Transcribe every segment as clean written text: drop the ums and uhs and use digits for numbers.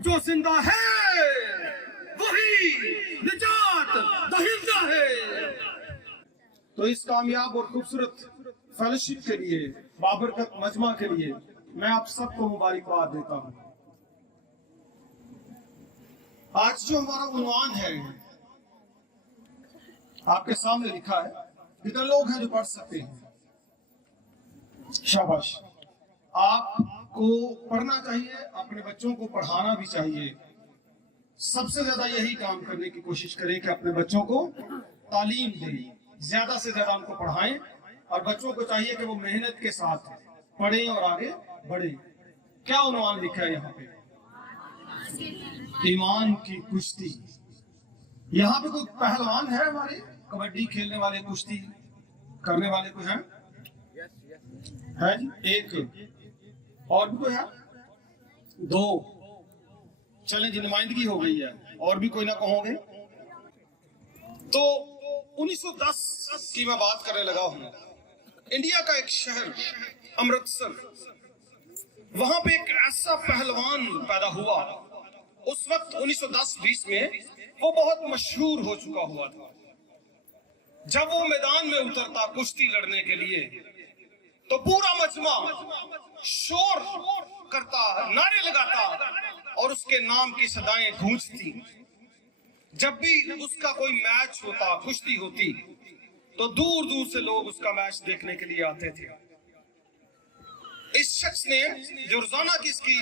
جو زندہ ہے وہی نجات دہندہ ہے۔ تو اس کامیاب اور خوبصورت فیلوشپ کے لیے، بابرکت مجمع کے لیے میں آپ سب کو مبارکباد دیتا ہوں۔ آج جو ہمارا عنوان ہے آپ کے سامنے لکھا ہے، کتنے لوگ ہیں جو پڑھ سکتے ہیں؟ شاباش، آپ کو پڑھنا چاہیے، اپنے بچوں کو پڑھانا بھی چاہیے۔ سب سے زیادہ یہی کام کرنے کی کوشش کریں کہ اپنے بچوں کو تعلیم دیں، زیادہ سے زیادہ ان کو پڑھائیں، اور بچوں کو چاہیے کہ وہ محنت کے ساتھ پڑھیں اور آگے بڑھیں۔ کیا عنوان لکھا ہے یہاں پہ؟ ایمان کی کشتی۔ یہاں پہ کوئی پہلوان ہے ہمارے؟ کبڈی کھیلنے والے، کشتی کرنے والے کوئی ہیں؟ ہے جی، ایک اور بھی کوئی ہے؟ دو، چلیں جی، نمائندگی ہو گئی ہے، اور بھی کوئی نہ کہو گے تو 1910 کی میں بات کرنے لگا ہوں۔ انڈیا کا ایک شہر امرتسر، وہاں پہ ایک ایسا پہلوان پیدا ہوا۔ اس وقت 1910-20 میں وہ بہت مشہور ہو چکا ہوا تھا۔ جب وہ میدان میں اترتا کشتی لڑنے کے لیے تو پورا مجمع شور کرتا، نعرے لگاتا اور اس کے نام کی صدائیں گونجتی۔ جب بھی اس کا کوئی میچ ہوتا، کشتی ہوتی، تو دور دور سے لوگ اس کا میچ دیکھنے کے لیے آتے تھے۔ اس شخص نے جو روزانہ کی اس کی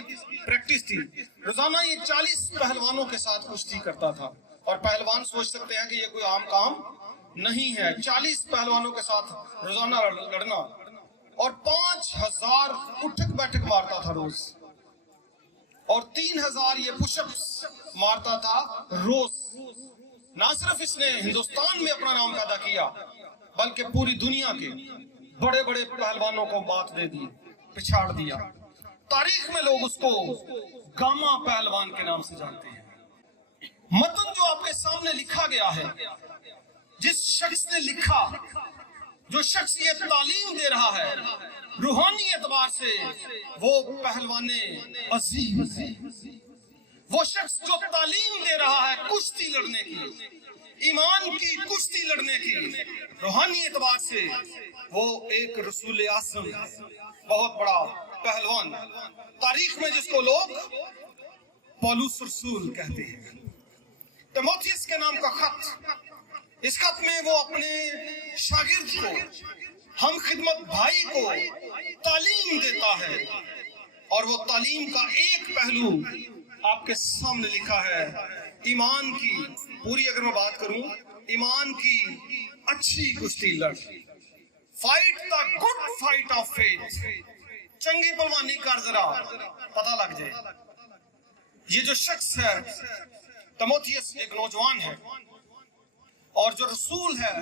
پریکٹس تھی، روزانہ یہ 40 پہلوانوں کے ساتھ کشتی کرتا تھا۔ اور پہلوان سوچ سکتے ہیں کہ یہ کوئی عام کام نہیں ہے، 40 پہلوانوں کے ساتھ روزانہ لڑنا، اور 5000 اٹھک بیٹھک مارتا تھا روز، اور 3000 یہ پش اپس مارتا تھا روز۔ نہ صرف اس نے ہندوستان میں اپنا نام پیدا کیا، بلکہ پوری دنیا کے بڑے بڑے پہلوانوں کو مات دے دی، پچھاڑ دیا۔ تاریخ میں لوگ اس کو گاما پہلوان کے نام سے جانتے ہیں۔ متن جو آپ کے سامنے لکھا گیا ہے، جس شخص نے لکھا، جو شخص یہ تعلیم دے رہا ہے، روحانی اعتبار سے وہ پہلوان عظیم ہے۔ وہ شخص جو تعلیم دے رہا ہے کشتی لڑنے کی، ایمان کی کشتی لڑنے کی، روحانی اعتبار سے وہ ایک رسول اعظم ہے، بہت بڑا پہلوان۔ تاریخ میں جس کو لوگ پولس رسول کہتے ہیں۔ تیموتھیوس کے نام کا خط، اس خط میں وہ اپنے شاگرد کو، ہم خدمت بھائی کو تعلیم دیتا ہے، اور وہ تعلیم کا ایک پہلو آپ کے سامنے لکھا ہے، ایمان کی پوری اگر میں بات کروں، ایمان کی اچھی کشتی لڑ، fight the good fight of faith, چنگی پلوانی کر، ذرا پتہ لگ جائے۔ یہ جو شخص ہے تیموتھیوس، ایک نوجوان ہے، اور جو رسول ہے،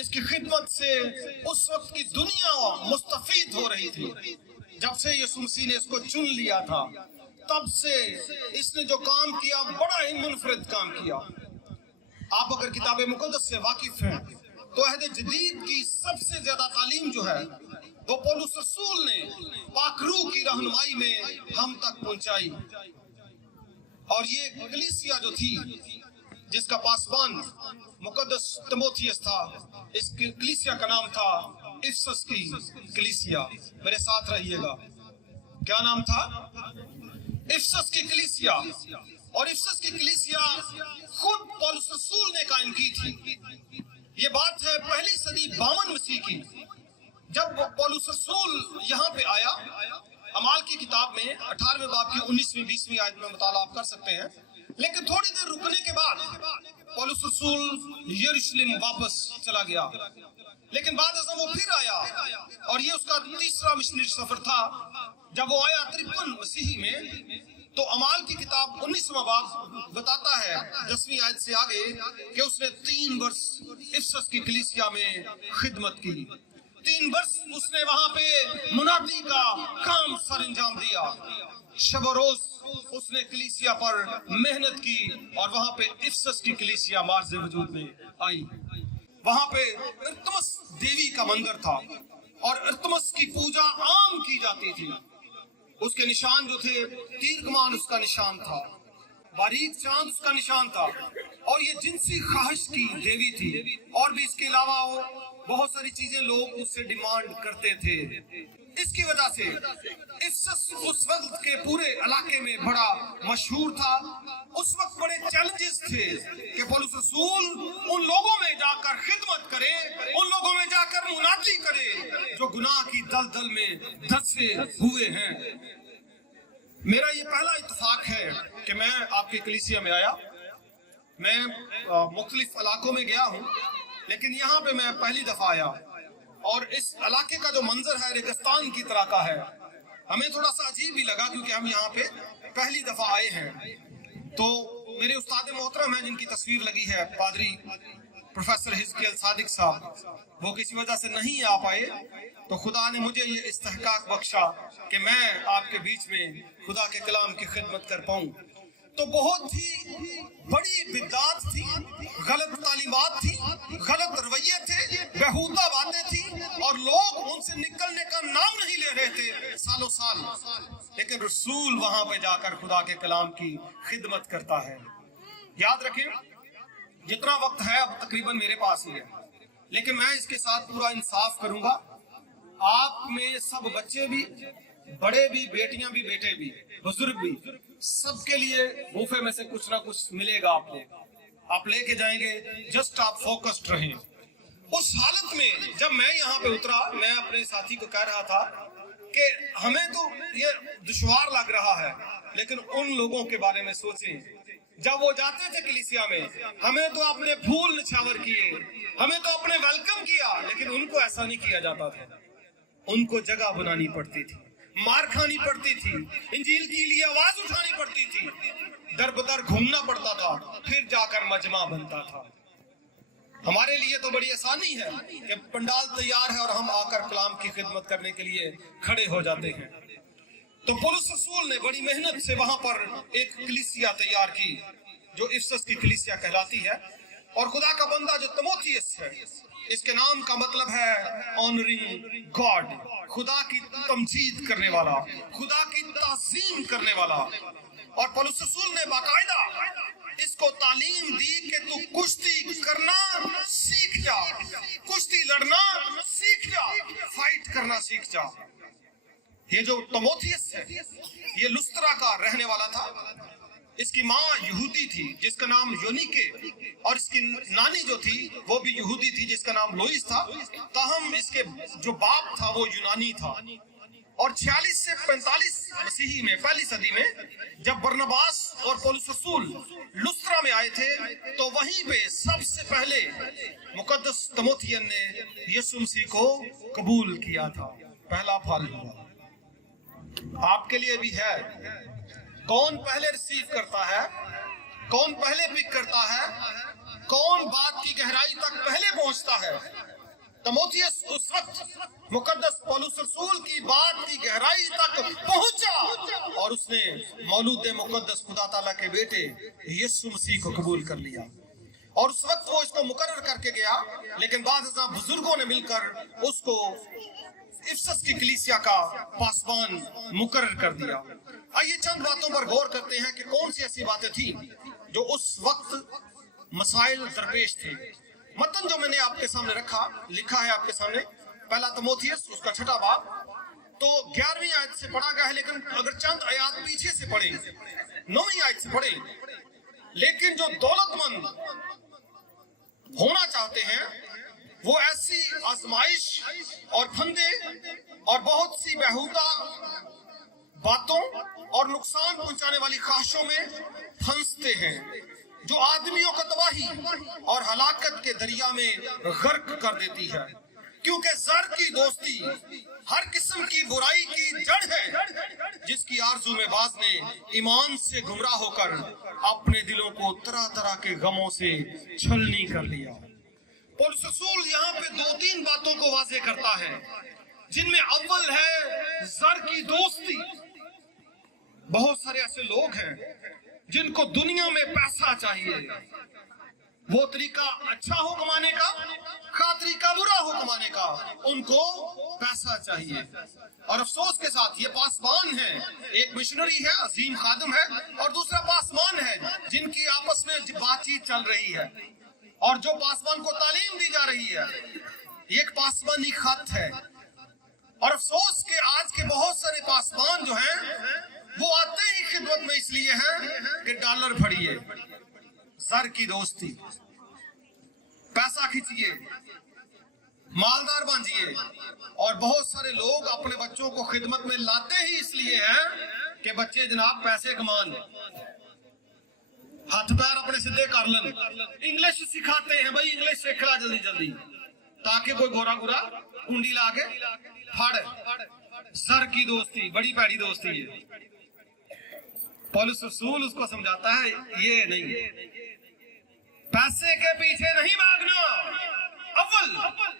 اس کی خدمت سے اس وقت کی دنیا مستفید ہو رہی تھی۔ جب سے یسوع مسیح نے اس کو چن لیا تھا، تب سے اس نے جو کام کیا، بڑا ہی منفرد کام کیا۔ آپ اگر کتاب مقدس سے واقف ہیں تو عہد جدید کی سب سے زیادہ تعلیم جو ہے وہ پولس رسول نے پاک روح کی رہنمائی میں ہم تک پہنچائی۔ اور یہ کلیسیا جو تھی، جس کا پاسبان مقدس تیموتھیوس تھا، اس کلیسیا کا نام تھا افسس کی کلیسیا۔ میرے ساتھ رہیے گا، کیا نام تھا؟ افسس کی کلیسیا۔ اور افسس کی کلیسیا خود پولس رسول نے قائم کی تھی۔ یہ بات ہے پہلی صدی 52 مسیح کی، جب پولس رسول یہاں پہ آیا۔ اعمال کی کتاب میں 18ویں باب کی 19ویں-20ویں آیت میں مطالعہ آپ کر سکتے ہیں۔ لیکن تھوڑی دیر رکنے کے بعد پولس رسول یروشلم واپس چلا گیا، لیکن بعد ازاں وہ پھر آیا، اور یہ اس کا تیسرا مشنری سفر تھا۔ جب وہ آیا 53 مسیحی میں، تو اعمال کی کتاب 19واں باب بتاتا ہے 10ویں آیت سے آگے کہ اس نے 3 برس افسس کی کلیسیا میں خدمت کی۔ 3 برس اس نے وہاں پہ منادی کا کام سر انجام دیا۔ شب و روز اس نے کلیسیا پر محنت کی، اور وہاں پہ افسس کی کلیسیا مارز وجود میں آئی۔ وہاں پہ ارتمس دیوی کا مندر تھا، اور ارتمس کی پوجا عام کی جاتی تھی۔ اس کے نشان جو تھے، تیر کمان اس کا نشان تھا، باریک چاند اس کا نشان تھا، اور یہ جنسی خواہش کی دیوی تھی، اور بھی اس کے علاوہ وہ بہت ساری چیزیں لوگ اس سے ڈیمانڈ کرتے تھے۔ اس کی وجہ سے افسس اس وقت کے پورے علاقے میں بڑا مشہور تھا۔ اس وقت بڑے چیلنجز تھے کہ پولس رسول ان لوگوں میں جا کر خدمت کرے، ان لوگوں میں جا کر منادی کرے جو گناہ کی دلدل میں دھنسے ہوئے ہیں۔ میرا یہ پہلا اتفاق ہے کہ میں آپ کی کلیسیا میں آیا۔ میں مختلف علاقوں میں گیا ہوں، لیکن یہاں پہ میں پہلی دفعہ آیا، اور اس علاقے کا جو منظر ہے ریگستان کی طرح کا ہے۔ ہمیں تھوڑا سا عجیب بھی لگا کیونکہ ہم یہاں پہ پہلی دفعہ آئے ہیں۔ تو میرے استاد محترم ہیں جن کی تصویر لگی ہے، پادری پروفیسر حزقیل صادق صاحب، وہ کسی وجہ سے نہیں آ پائے، تو خدا نے مجھے یہ استحقاق بخشا کہ میں آپ کے بیچ میں خدا کے کلام کی خدمت کر پاؤں۔ تو بہت ہی بڑی بدعات تھی، غلط تعلیمات تھی، غلط رویے تھے، بیہودہ باتیں تھیں، اور لوگ ان سے نکلنے کا نام نہیں لے رہے تھے سالوں سال، لیکن رسول وہاں پہ جا کر خدا کے کلام کی خدمت کرتا ہے۔ یاد رکھیں، جتنا وقت ہے اب تقریباً میرے پاس ہی ہے، لیکن میں اس کے ساتھ پورا انصاف کروں گا۔ آپ میں سب بچے بھی، بڑے بھی، بیٹیاں بھی، بیٹے بھی، بزرگ بھی، سب کے لیے بوفے میں سے کچھ نہ کچھ ملے گا آپ کو، آپ لے کے جائیں گے۔ جسٹ آپ فوکسڈ رہیں۔ اس حالت میں جب میں یہاں پہ اترا، میں اپنے ساتھی کو کہہ رہا تھا کہ ہمیں تو یہ دشوار لگ رہا ہے، لیکن ان لوگوں کے بارے میں سوچیں جب وہ جاتے تھے کلیسیا میں، ہمیں تو اپنے پھول نچھاور کیے، ہمیں تو اپنے ویلکم کیا، لیکن ان کو ایسا نہیں کیا جاتا تھا۔ ان کو جگہ بنانی پڑتی تھی، مار کھانی پڑتی تھی، انجیل کے لیے آواز اٹھانی پڑتی تھی، در بدر گھومنا پڑتا تھا، پھر جا کر مجمع بنتا تھا۔ ہمارے لیے تو بڑی آسانی ہے کہ پنڈال تیار ہے اور ہم آ کر کلام کی خدمت کرنے کے لیے کھڑے ہو جاتے ہیں۔ تو پولس رسول نے بڑی محنت سے وہاں پر ایک کلیسیا تیار کی جو افسس کی کلیسیا کہلاتی ہے، اور خدا کا بندہ جو تموتھیس ہے، اس کے نام کا مطلب ہے آنرنگ گاڈ، خدا کی تمجید کرنے والا، خدا کی تعظیم کرنے والا۔ اور پولس رسول نے باقاعدہ اس کو تعلیم دی کہ تو کشتی کرنا سیکھ جا، کشتی لڑنا سیکھ جا، فائٹ کرنا سیکھ جا۔ یہ جو تموتھیس ہے، یہ لسترا کا رہنے والا تھا۔ اس کی ماں یہودی تھی جس کا نام یونیکے، اور اس کی نانی جو تھی وہ بھی یہودی تھی جس کا نام لوئیس تھا، تاہم اس کے جو باپ تھا وہ یونانی تھا۔ اور 46 سے 45 مسیحی میں، پہلی صدی میں، جب برنباس اور پولس رسول لسترا میں آئے تھے، تو وہیں پہ سب سے پہلے مقدس تموتھین نے یسوع مسیح کو قبول کیا تھا۔ پہلا پھل ہوا۔ آپ کے لیے بھی ہے۔ کون پہلے ریسیو کرتا ہے، کون پہلے پک کرتا ہے، کون بات کی گہرائی تک پہلے پہنچتا ہے۔ تموتھیس اس وقت مقدس پولس رسول کی بات کی گہرائی تک پہنچا، اور اس نے مولود مقدس خدا تعالیٰ کے بیٹے یسوع مسیح کو قبول کر لیا۔ اور اس وقت وہ اس کو مقرر کر کے گیا، لیکن بعض ازاں بزرگوں نے مل کر اس کو افسس کی کلیسیا کا پاسبان مقرر کر دیا۔ آئیے چند باتوں پر غور کرتے ہیں کہ کون سی ایسی باتیں تھیں جو اس وقت مسائل درپیش تھے۔ متن جو میں نے آپ کے سامنے رکھا، لکھا ہے آپ کے سامنے، پہلا تموتھیس اس کا 6واں باب، تو 11ویں آیت سے پڑھا گیا ہے، لیکن اگر چند آیات پیچھے سے پڑھیں، 9ویں آیت سے پڑھیں، لیکن جو دولت مند ہونا چاہتے ہیں وہ ایسی آزمائش اور پھندے اور بہت سی بیہودہ باتوں اور نقصان پہنچانے والی خواہشوں میں پھنستے ہیں، جو آدمیوں کو تباہی اور ہلاکت کے دریا میں غرق کر دیتی ہے، کیونکہ زر کی دوستی ہر قسم کی برائی کی جڑ ہے، جس کی آرزو میں بعض نے ایمان سے گمراہ ہو کر اپنے دلوں کو طرح طرح کے غموں سے چھلنی کر لیا۔ پولس رسول یہاں پہ 2-3 باتوں کو واضح کرتا ہے، جن میں اول ہے زر کی دوستی۔ بہت سارے ایسے لوگ ہیں جن کو دنیا میں پیسہ چاہیے، वो तरीका अच्छा हो कमाने का, खा तरीका बुरा हो कमाने का, उनको पैसा चाहिए। और अफसोस के साथ ये पासवान है, एक मिशनरी है, अजीम खादिम है, और दूसरा पासवान है जिनकी आपस में बातचीत चल रही है, और जो पासवान को तालीम दी जा रही है, ये एक पासवानी खत है। और अफसोस के आज के बहुत सारे पासवान जो हैं वो आते ही खिदमत में इसलिए हैं कि डॉलर फड़िए, सर की दोस्ती, पैसा खींचिए, मालदार बनिए। और बहुत सारे लोग अपने बच्चों को खिदमत में लाते ही इसलिए हैं कि बच्चे जनाब पैसे कमान, हाथ पैर अपने सीधे कर लन। इंग्लिश सिखाते हैं, भाई इंग्लिश सीख ला जल्दी जल्दी, ताकि कोई गोरा गोरा कुंडी ला के फड़। सर की दोस्ती बड़ी पैड़ी दोस्ती है। पौलुस रसूल उसको समझाता है, ये नहीं, पैसे के पीछे नहीं भागना, अव्वल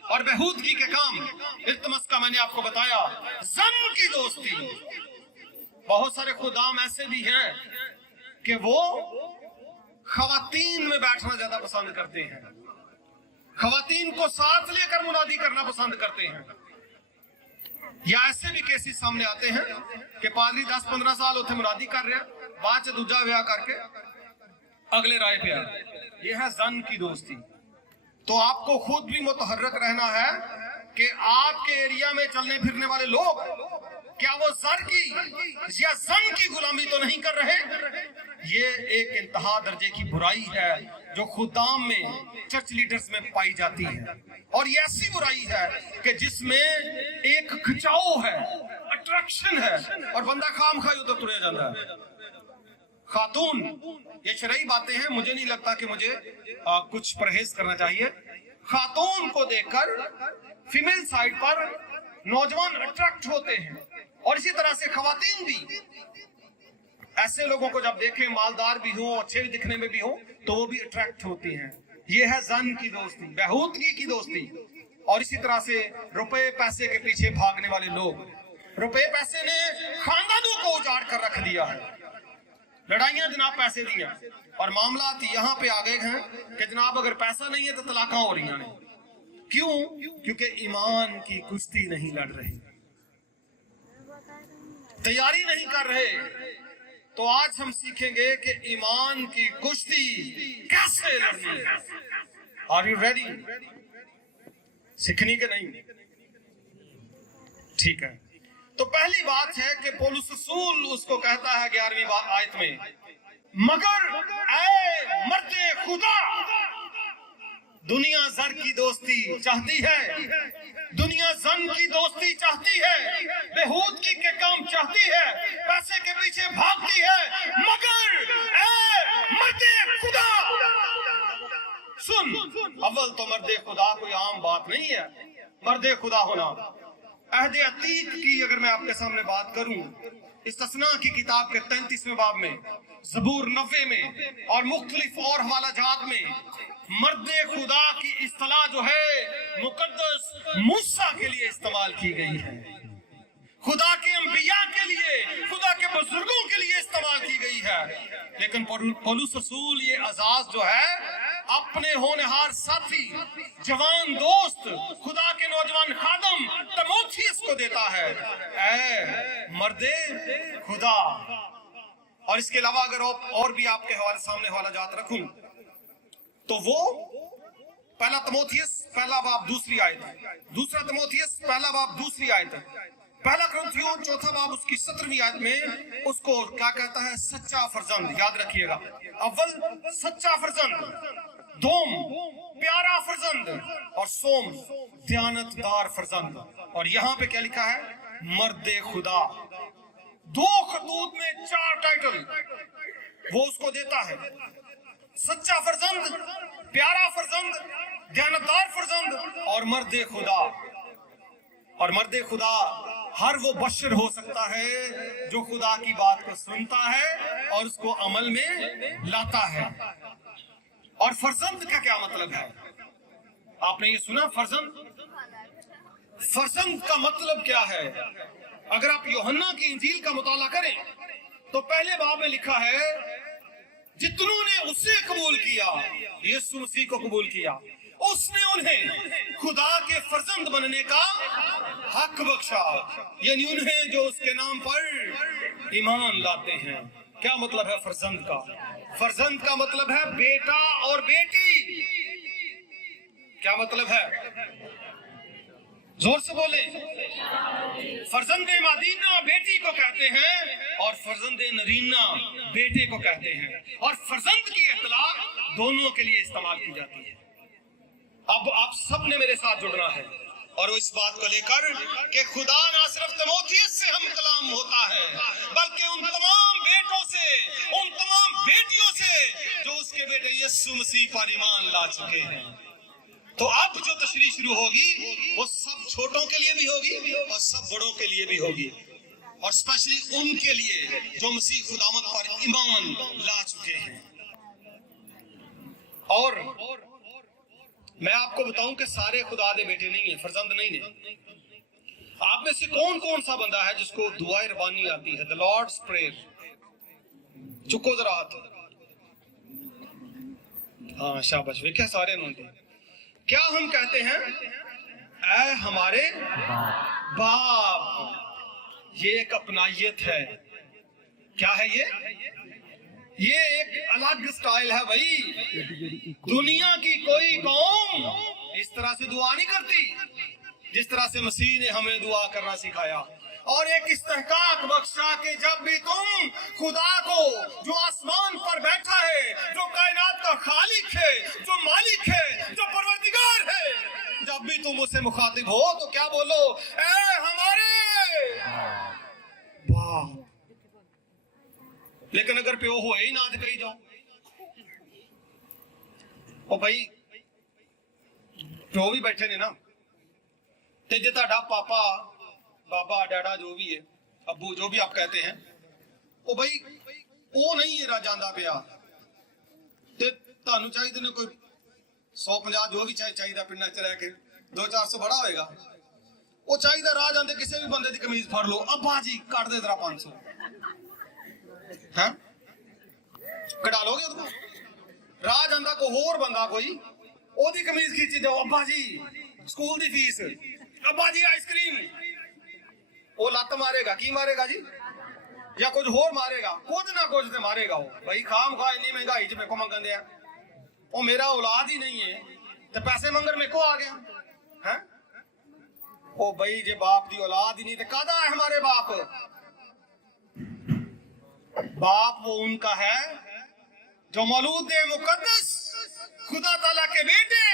और बेहूदगी के काम इल्तमस का मैंने आपको बताया। जन की दोस्ती, बहुत सारे खुदाम ऐसे भी हैं कि वो खवातीन में बैठना ज्यादा पसंद करते हैं, खवातीन को साथ लेकर मुनादी करना पसंद करते हैं। या ऐसे भी केसेस सामने आते हैं कि पादरी 10-15 साल उसे मुनादी कर रहे हैं, बाद से दूजा ब्याह करके अगले राय पे आ। यह है जन की दोस्ती। तो आपको खुद भी मुतहर्रक रहना है कि आपके एरिया में चलने फिरने वाले लोग क्या वो सर की या जन की गुलामी तो नहीं कर रहे। ये एक इंतहा दर्जे की बुराई है जो खुदाम में, चर्च लीडर्स में पाई जाती है। और ये ऐसी बुराई है कि जिसमें एक खिंचाव है, अट्रैक्शन है, और बंदा खाम खाई उधर तुरे जाता है। खातून, ये शरई बातें हैं, मुझे नहीं लगता कि मुझे कुछ परहेज करना चाहिए। खातून को देखकर फीमेल साइड पर नौजवान अट्रैक्ट होते हैं, और इसी तरह से खवातीन भी ऐसे लोगों को जब देखें, मालदार भी हो, अच्छे भी दिखने में भी हो, तो वो भी अट्रैक्ट होती हैं। ये है जन की दोस्ती, बेहूदगी की दोस्ती। और इसी तरह से रुपए पैसे के पीछे भागने वाले लोग, रुपए पैसे ने खानदानों को उजाड़ कर रख दिया है। लड़ाइयां जनाब पैसे दी हैं, और मामला यहाँ पे आ गए हैं कि जनाब अगर पैसा नहीं है तो तलाका हो रही हैं। क्यों? क्योंकि ईमान की कुश्ती नहीं लड़ रहे, तैयारी नहीं कर रहे। तो आज हम सीखेंगे कि ईमान की कुश्ती कैसे लड़नी है। Are you ready? सीखनी के नहीं? ठीक है। तो पहली बात है कि पौलुस रसूल उसको कहता है 11वीं आयत में, मगर ऐ मर्दे खुदा, दुनिया जर की दोस्ती चाहती है, दुनिया जन की दोस्ती चाहती है, बेहूदगी के काम चाहती है, पैसे के पीछे भागती है, मगर ऐ मर्दे खुदा सुन। अव्वल तो मर्दे खुदा कोई आम बात नहीं है। मर्दे खुदा होना, अहद अतीक की अगर मैं आपके सामने बात करूं, इस्तिस्ना की किताब के 33वें बाब में, ज़बूर 90 में, और मुख्तलिफ और हवाला जात में मर्दे खुदा की इस्तिलाह जो है मुकद्दस मूसा के लिए इस्तेमाल की गई है, खुदा के अंबिया के लिए, खुदा के बुजुर्गों के लिए इस्तेमाल की गई है। लेकिन पौलुस रसूल ये अजाज जो है अपने होनहार साथी, जवान दोस्त, खुदा के नौजवान खादम तीमुथियुस को देता है, ऐ मर्दे खुदा। और इसके अलावा अगर और भी आपके हवाले सामने हवाला जात रखूं तो वो पहला तीमुथियुस पहला बाब दूसरी आयत, दूसरा तीमुथियुस पहला बाब दूसरी आयत, पहला कुरिन्थियों चौथा बाब उसकी 17वीं आयत में उसको क्या कहता है? सच्चा फर्जंद। याद रखिएगा, अव्वल सच्चा फर्जंद, दोम प्यारा फर्जंद, और सोम दयानतदार फर्जंद। और यहाँ पे क्या लिखा है? मर्दे खुदा। 2 खतूत में 4 टाइटल वो उसको देता है, सच्चा फर्जंद, प्यारा फर्जंद, दयानतदार फर्जंद, और मर्दे खुदा। और मर्दे खुदा हर वो बशर हो सकता है जो खुदा की बात को सुनता है और उसको अमल में लाता है। और फर्जंद का क्या मतलब है? आपने ये सुना फर्जंद? फर्जंद का मतलब क्या है? अगर आप यूहन्ना की इंजील का मुताला करें तो पहले बाब में लिखा है जितनों ने उसे कबूल किया, यीशु मसीह को कबूल किया, उसने उन्हें खुदा के फर्जंद बनने का हक बख्शा, यानी उन्हें जो उसके नाम पर ईमान लाते हैं। क्या मतलब है फर्जंद का? फर्जंद का मतलब है बेटा और बेटी। क्या मतलब है? जोर से बोले। फर्जंदे मदीना बेटी को कहते हैं और फर्जंदे नरीना बेटे को कहते हैं, और फर्जंद की इत्तला दोनों के लिए इस्तेमाल की जाती है। अब आप सब ने मेरे साथ जुड़ना है और वो इस बात को लेकर कि खुदा ना सिर्फ तिमोथियस से हम कलाम होता है, बल्कि उन तमाम बेटों से, उन तमाम बेटियों से जो उसके बेटे यीशु मसीह पर ईमान ला चुके हैं। तो अब जो तशरीह शुरू होगी वो सब छोटों के लिए भी होगी और सब बड़ों के लिए भी होगी, और स्पेशली उनके लिए जो मसीह खुदावंद पर ईमान ला चुके हैं। और मैं आपको बताऊं कि सारे खुदा दे बेटे नहीं है, फर्जंद नहीं है। आप में से कौन कौन सा बंदा है जिसको दुआए रबानी आती है, द लॉर्ड्स प्रेयर? चुको जरा हाथ। हाँ शाबाश, वे क्या सारे नोंदे। क्या हम कहते हैं? ऐ हमारे बाप। ये एक अपनाइयत है। क्या है ये? ये एक अलग स्टाइल है भाई। दुनिया की कोई कौम इस तरह से दुआ नहीं करती जिस तरह से मसीह ने हमें दुआ करना सिखाया, और एक इस्तेहकाक बख्शा के जब भी तुम खुदा को, जो आसमान पर बैठा है, जो कायनात का खालिक है, जो मालिक है, जो परवरदिगार है, जब भी तुम उससे मुखातिब हो तो क्या बोलो? ऐ हमारे बाप। लेकिन अगर प्यो हो ही ना तो कही जाओ ओ भाई प्यो भी बैठे ने ना, ते जे तुहाडा पापा बाबा डैडा जो भी है, अब्बू जो भी आप कहते हैं, ओ भाई वो नहीं है जांदा पिया, ते तुहानू चाहिए ने कोई 150 जो भी चाहिए पिंडा च रह के 200-400 बड़ा होएगा, वो चाहिए राह जाते किसी भी बंदे की कमीज फड़ लो, अब्बा जी कट दे तेरा 500 है, कटा लोगे उसको? राह जाता कोई होर बंदा कोई ओदी कमीज खींची जाओ, अब्बा जी स्कूल की फीस, अब्बा जी आइसक्रीम, वो लत मारेगा, की मारेगा जी? या कुछ होर मारेगा, कुछ ना कुछ तो मारेगा वो भाई। खाम खा इन्नी महंगाई च मेरे को मंगन दिया, वो मेरा औलाद ही नहीं है तो पैसे मंगन मेरे को आ गया है। ओ भाई जे बाप दी औलाद ही नहीं तो कादा है हमारे बाप? बाप वो उनका है जो मौलूद मुकद्दस खुदा ताला के बेटे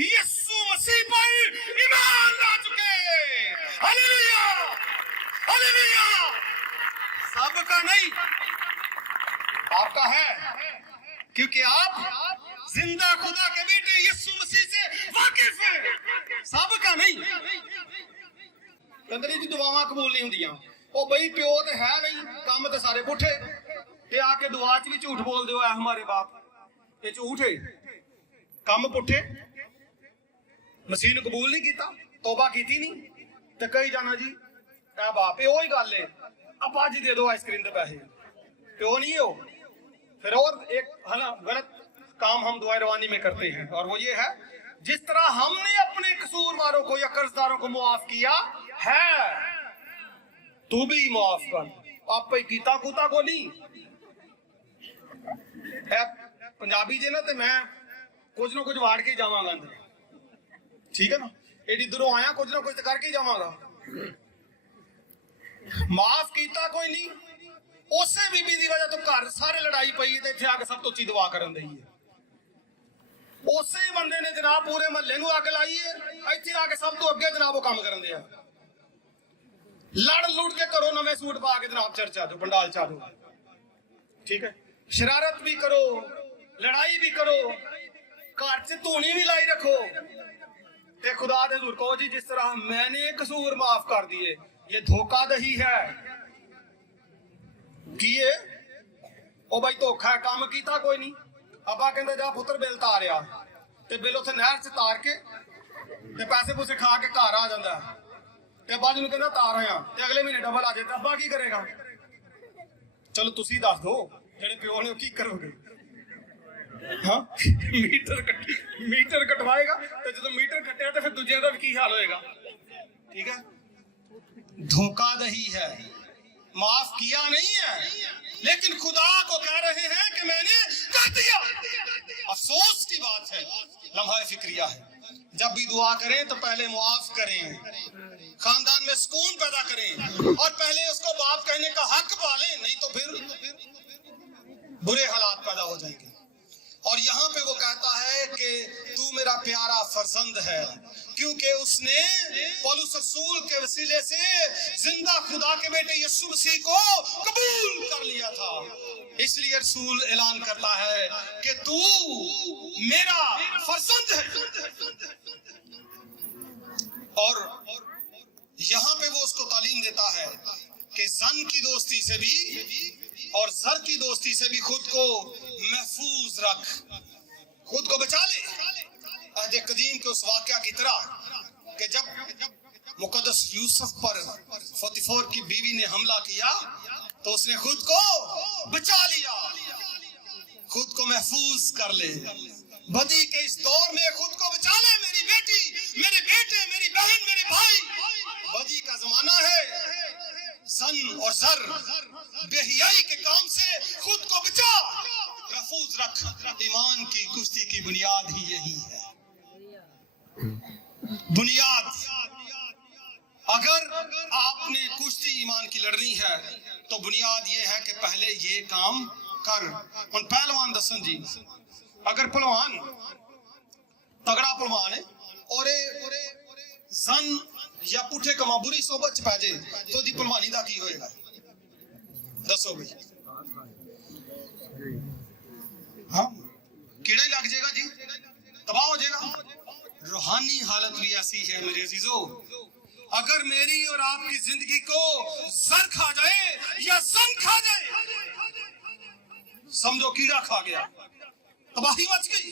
यीशु मसीह पर ईमान ला चुके। Hallelujah hallelujah. सबका नहीं, आपका है, क्योंकि आप जिंदा खुदा के बेटे यीशु मसीह से वाकिफ हैं। सबका नहीं। कंदरी दी दुआवां कबूल नहीं हुंदियां। ओ भाई प्यो ते है नहीं, काम ते सारे पुठे, ते आके दुआ च भी झूठ बोल दियो, ऐ हमारे बाप, ये झूठ है, काम पुठे। मसीह ने कबूल नहीं किया, तौबा की नहीं, ते कही जाना जी ऐ बाप, ये वही गल है, अब आज दे दो आइसक्रीम के पैसे, प्यो नहीं हो। फिर और एक है ना गलत काम हम दुआ रवानी में करते हैं, और वो ये है जिस तरह हमने अपने कसूरवारों को या कर्जदारों को मुआफ किया है, तू भी मुआफ कर। आप पे कीता कूता को नहीं है पंजाबी जे ना, तो मैं कुछ ना कुछ वाड़ के जावांगा अंदर, ठीक है ना, एडी दूरों आया कुछ ना कुछ तो करके जावांगा। माफ कीता कोई नहीं, उसे बीबी दी वजह तो घर सारे लड़ाई पई ते इत्थे आके सब तो उच्ची दुआ करन दई है। उसे बंदे ने जनाब पूरे महल्ले नूं अग लाई है, इत्थे आके सब तो अगे जनाब वो काम करन दिया, लड़ लुड़ के करो, नवे सूट पा के जनाब चर्च आ दो, पंडाल चा दो, ठीक है, शरारत भी करो, लड़ाई भी करो, घर च धूनी भी लाई रखो, ते खुदा दे हुजूर कहो जी जिस तरह मैंने कसूर माफ कर दिए, ये धोखाधड़ी है। किए ओ भाई धोखा है, काम कीता कोई नहीं, अब्बा कहंदे जा पुत्र बिल तार आ, ते बिल उथे नहर च तार के ते पैसे पूसे खा के घर आ जांदा, ते अब्बा जी नूं कहंदा तार आया, ते अगले महीने डबल आ जाए, अब्बा की करेगा? चलो तुसी दस दो जेड़े प्यो ने की करोगे? ਹਾਂ ਮੀਟਰ ਕਟਵਾਏਗਾ ਤੇ ਜਦੋਂ ਮੀਟਰ ਕੱਟਿਆ ਤੇ ਫਿਰ ਦੂਜਿਆਂ ਦਾ ਵੀ ਕੀ ਹਾਲ ਹੋਏਗਾ। ठीक है, धोखाधड़ी है, माफ किया नहीं है, लेकिन खुदा को कह रहे हैं कि मैंने कर दिया। अफसोस की बात है, लम्हा फिक्रिया है, जब भी दुआ करें तो पहले मुआफ करें, खानदान में सुकून पैदा करें और पहले उसको बाप कहने का हक पालें, नहीं तो फिर बुरे हालात पैदा हो जाएंगे। और यहाँ पे वो कहता है कि तू मेरा प्यारा फर्जंद है, क्योंकि उसने पौलुस रसूल के वसीले से जिंदा खुदा के बेटे यीशु मसीह को कबूल कर लिया था। इसलिए रसूल ऐलान करता है कि तू मेरा फर्जंद है। और यहाँ पे वो उसको तालीम देता है कि जन की दोस्ती से भी और जर की दोस्ती से भी खुद को महफूज रख, खुद को बचा ले। अहद कदीम के उस वाक़या की तरह कि जब मुकद्दस यूसुफ पर फतीफोर की बीवी ने हमला किया तो उसने खुद को बचा लिया। खुद को महफूज कर ले, बदी के इस दौर में खुद को बचा ले। मेरी बेटी, मेरे बेटे, मेरी बहन, मेरे भाई, बदी का जमाना है, सन और जर बेहियाई के काम से खुद को बचा, महफूज रख। ईमान की कुश्ती की बुनियाद ही यही है। बुनियाद, अगर आपने कुश्ती ईमान की लड़नी है तो बुनियाद ये है कि पहले ये काम कर। और पहलवान दसन जी, अगर पहलवान तगड़ा पहलवान है और जन या पुठे कमा बुरी सोबत च पै जाए तो दी पहलवानी दा की होएगा? दसो भाई। हाँ, कीड़ा ही लग जाएगा जी, तबाह हो जाएगा। रूहानी हालत भी ऐसी है मेरे अजीजों, अगर मेरी और आपकी जिंदगी को सर खा जाए या सन खा जाए, समझो कीड़ा खा गया, तबाही मच गई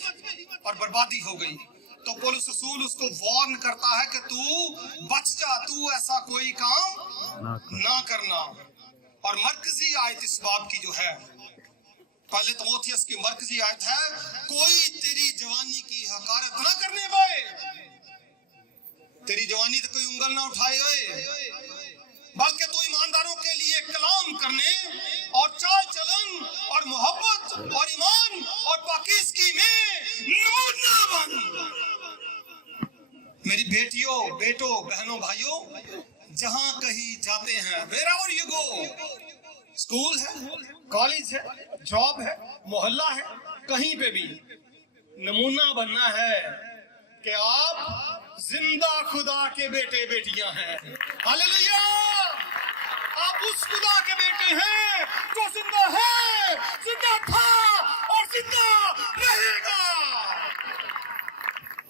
और बर्बादी हो गई, तो पौलुस रसूल उसको वार्न करता है कि तू बच जा, तू ऐसा कोई काम ना करना। और मरकजी आयत इस बाब की जो है, पहले तिमोथियस की मरकजी आयत है, कोई तेरी जवानी की हकारत ना करने पाए। तेरी जवानी तो कोई उंगल ना उठाए होए, बल्कि तू ईमानदारों के लिए कलाम करने और चाल चलन और मोहब्बत और ईमान और पाकीज़गी में नमूना बन। मेरी बेटियों, बेटों, बहनों, भाइयों, जहां कहीं जाते हैं, wherever you go, स्कूल है, कॉलेज है, जॉब है, मोहल्ला है, कहीं पे भी नमूना बनना है कि आप जिंदा खुदा के बेटे बेटियां हैं। हालेलुया! आप उस खुदा के बेटे हैं जो जिंदा है, जिंदा था और जिंदा रहेगा।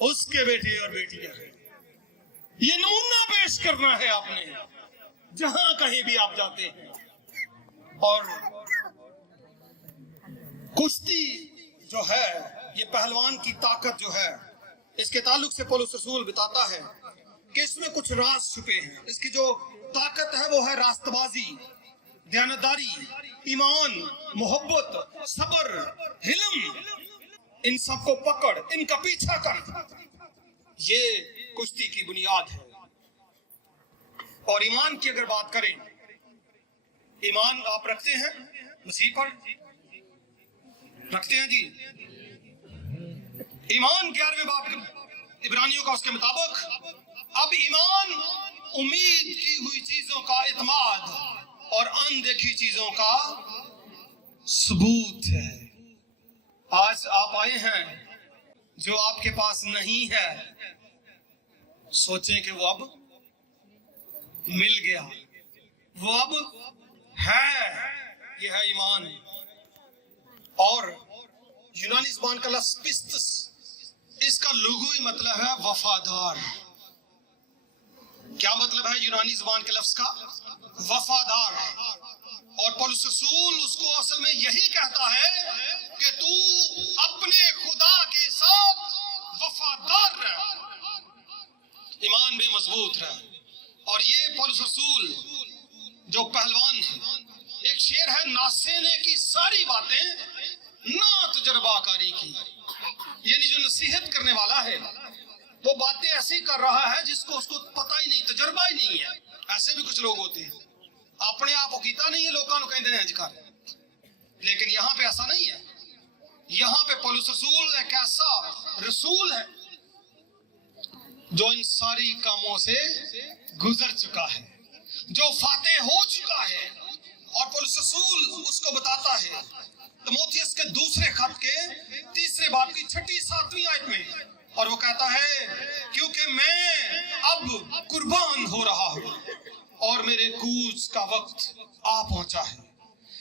उसके बेटे और बेटियां हैं। ये नमूना पेश करना है आपने जहां कहीं भी आप जाते हैं। और कुश्ती जो है, ये पहलवान की ताकत जो है, इसके ताल्लुक से पौलुस रसूल बताता है कि इसमें कुछ राज छुपे हैं। इसकी जो ताकत है वो है रास्तबाजी, दयानतदारी, ईमान, मोहब्बत, सब्र, हिल्म। इन सबको पकड़, इनका पीछा कर, ये कुश्ती की बुनियाद है। और ईमान की अगर बात करें, ईमान आप रखते हैं मसीह पर? रखते हैं जी। ईमान 11वें बाब इब्रानियों का उसके मुताबिक, अब ईमान उम्मीद की हुई चीजों का इत्माद और अनदेखी चीजों का सबूत है। आज आप आए हैं, जो आपके पास नहीं है सोचें कि वो अब मिल गया, वो अब है। ये है ईमान। और यूनानी ज़बान का लफ्ज़ पिस्तस, इसका लुग़वी मतलब है वफादार। क्या मतलब है यूनानी ज़बान के लफ्ज़ का? वफादार। और पौलुस रसूल उसको असल में यही कहता है कि तू अपने खुदा के साथ वफादार रह, ईमान में मजबूत रह। और ये पौलुस रसूल जो पहलवान है, एक शेर है, नासे ने की सारी बातें ना तजुर्बाकारी की। ایسی کر رہا ہے جس کو اس کو پتہ ہی نہیں, تجربہ ہی نہیں ہے. ایسے بھی کچھ لوگ ہوتے ہیں, اپنے آپ کو کیتا نہیں ہے, لوگوں کو کہتے ہیں کر. لیکن یہاں پہ ایسا نہیں ہے. یہاں پہ پولس رسول ایک ایسا رسول ہے جو ان ساری کاموں سے گزر چکا ہے, جو فاتح ہو چکا ہے. اور پولس رسول اس کو بتاتا ہے تیموتھیوس کے دوسرے خط کے 3 باب کی 6-7 آیت میں, اور وہ کہتا ہے کیونکہ میں اب قربان ہو رہا ہوں اور میرے کوچ کا وقت آ پہنچا ہے.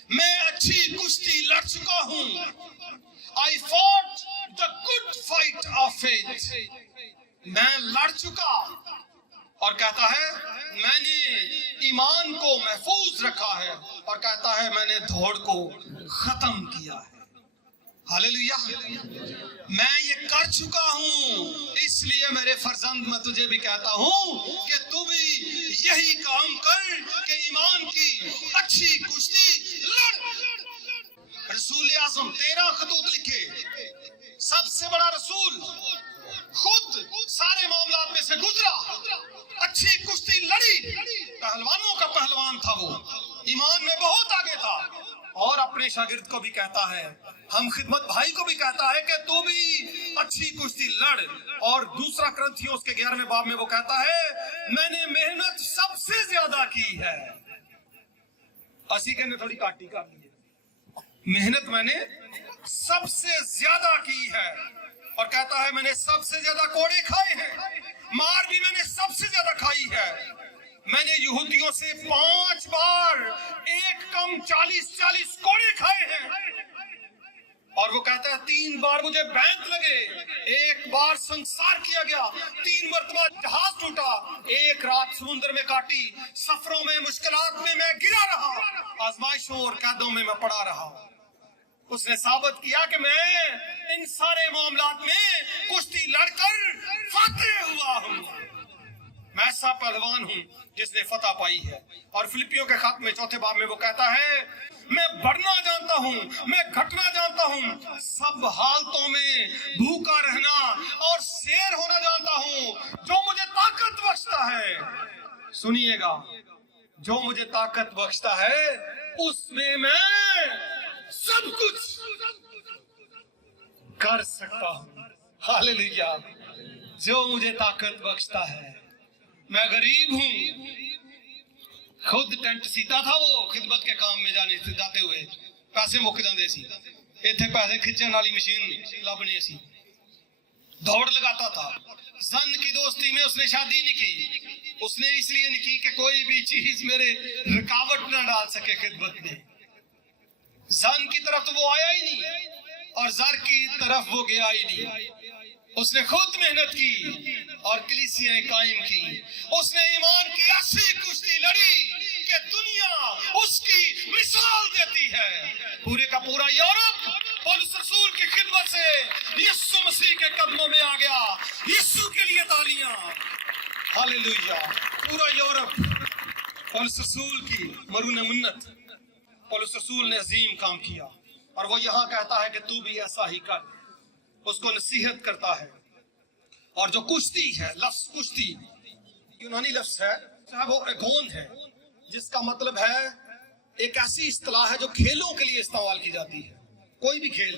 میں اچھی کشتی لڑ چکا ہوں. I fought the good fight of faith. میں لڑ چکا. اور کہتا ہے میں نے ایمان کو محفوظ رکھا ہے, اور کہتا ہے میں نے دوڑ کو ختم کیا ہے. ہاللیلویا. میں یہ کر چکا ہوں, اس لیے میرے فرزند میں تجھے بھی کہتا ہوں کہ تو بھی یہی کام کر کہ ایمان کی اچھی کشتی لڑ. رسول اعظم 13 خطوط لکھے, سب سے بڑا رسول, خود سارے معاملات میں سے گزرا, اچھی کشتی لڑی, پہلوانوں کا پہلوان تھا وہ, ایمان میں بہت آگے تھا. اور اپنے شاگرد کو بھی کہتا ہے, ہم خدمت بھائی کو بھی کہتا ہے کہ تو بھی اچھی کشتی لڑ. اور دوسرا کرنتھیوس کے 11ویں باب میں وہ کہتا ہے میں نے محنت سب سے زیادہ کی ہے. اسی کہنے تھوڑی کاٹی کر لی, محنت میں نے سب سے زیادہ کی ہے. اور کہتا ہے میں نے سب سے زیادہ کوڑے کھائے ہیں, مار بھی میں نے سب سے زیادہ کھائی ہے. میں نے یہودیوں سے 5 بار ایک کم 40 کوڑے کھائے ہیں. اور وہ کہتا ہے 3 بار مجھے بینت لگے, 1 بار سنسار کیا گیا, 3 مرتبہ جہاز ٹوٹا, 1 رات سمندر میں کاٹی, سفروں میں مشکلات میں گرا رہا, آزمائشوں اور قیدوں میں پڑا رہا. اس نے ثابت کیا کہ میں ان سارے معاملات میں کشتی لڑ کر فاتح ہوا ہوں. میں ایسا پہلوان ہوں جس نے فتح پائی ہے. اور فلپیوں کے خط میں 4 باب میں وہ کہتا ہے میں بڑھنا جانتا ہوں, میں گھٹنا جانتا ہوں, سب حالتوں میں بھوکا رہنا اور سیر ہونا جانتا ہوں, جو مجھے طاقت بخشتا ہے. سنیے گا, جو مجھے طاقت بخشتا ہے اس میں سب کچھ کر سکتا ہوں. ہاللیلویا. جو مجھے طاقت بخشتا ہے. میں غریب ہوں, خود ٹینٹ سیتا تھا وہ خدمت کے کام میں جاتے ہوئے, پیسے مک جاندے سی, ایتھے پیسے کھچن والی مشین لبنی سی, دوڑ لگاتا تھا. زن کی دوستی میں اس نے شادی نہیں کی, اس نے اس لیے نہیں کی کہ کوئی بھی چیز میرے رکاوٹ نہ ڈال سکے خدمت میں. زن کی طرف تو وہ آیا ہی نہیں, اور زر کی طرف وہ گیا ہی نہیں. اس نے خود محنت کی اور کلیسیاں قائم کی. اس نے ایمان کی ایسی کشتی لڑی کہ دنیا اس کی مثال دیتی ہے. پورے کا پورا یورپ پولس رسول کی خدمت سے یسوع مسیح کے قدموں میں آ گیا. یسوع کے لیے تالیاں. ہاللیلویا. پورا یورپ پولس رسول کی مرہون منت. پولس رسول نے عظیم کام کیا, اور وہ یہاں کہتا ہے کہ تو بھی ایسا ہی کر. اس کو نصیحت کرتا ہے. اور جو کشتی ہے, لفظ کشتی یونانی لفظ ہے, وہ اگون ہے, جس کا مطلب ہے ایک ایسی اصطلاح ہے جو کھیلوں کے لیے استعمال کی جاتی ہے. کوئی بھی کھیل,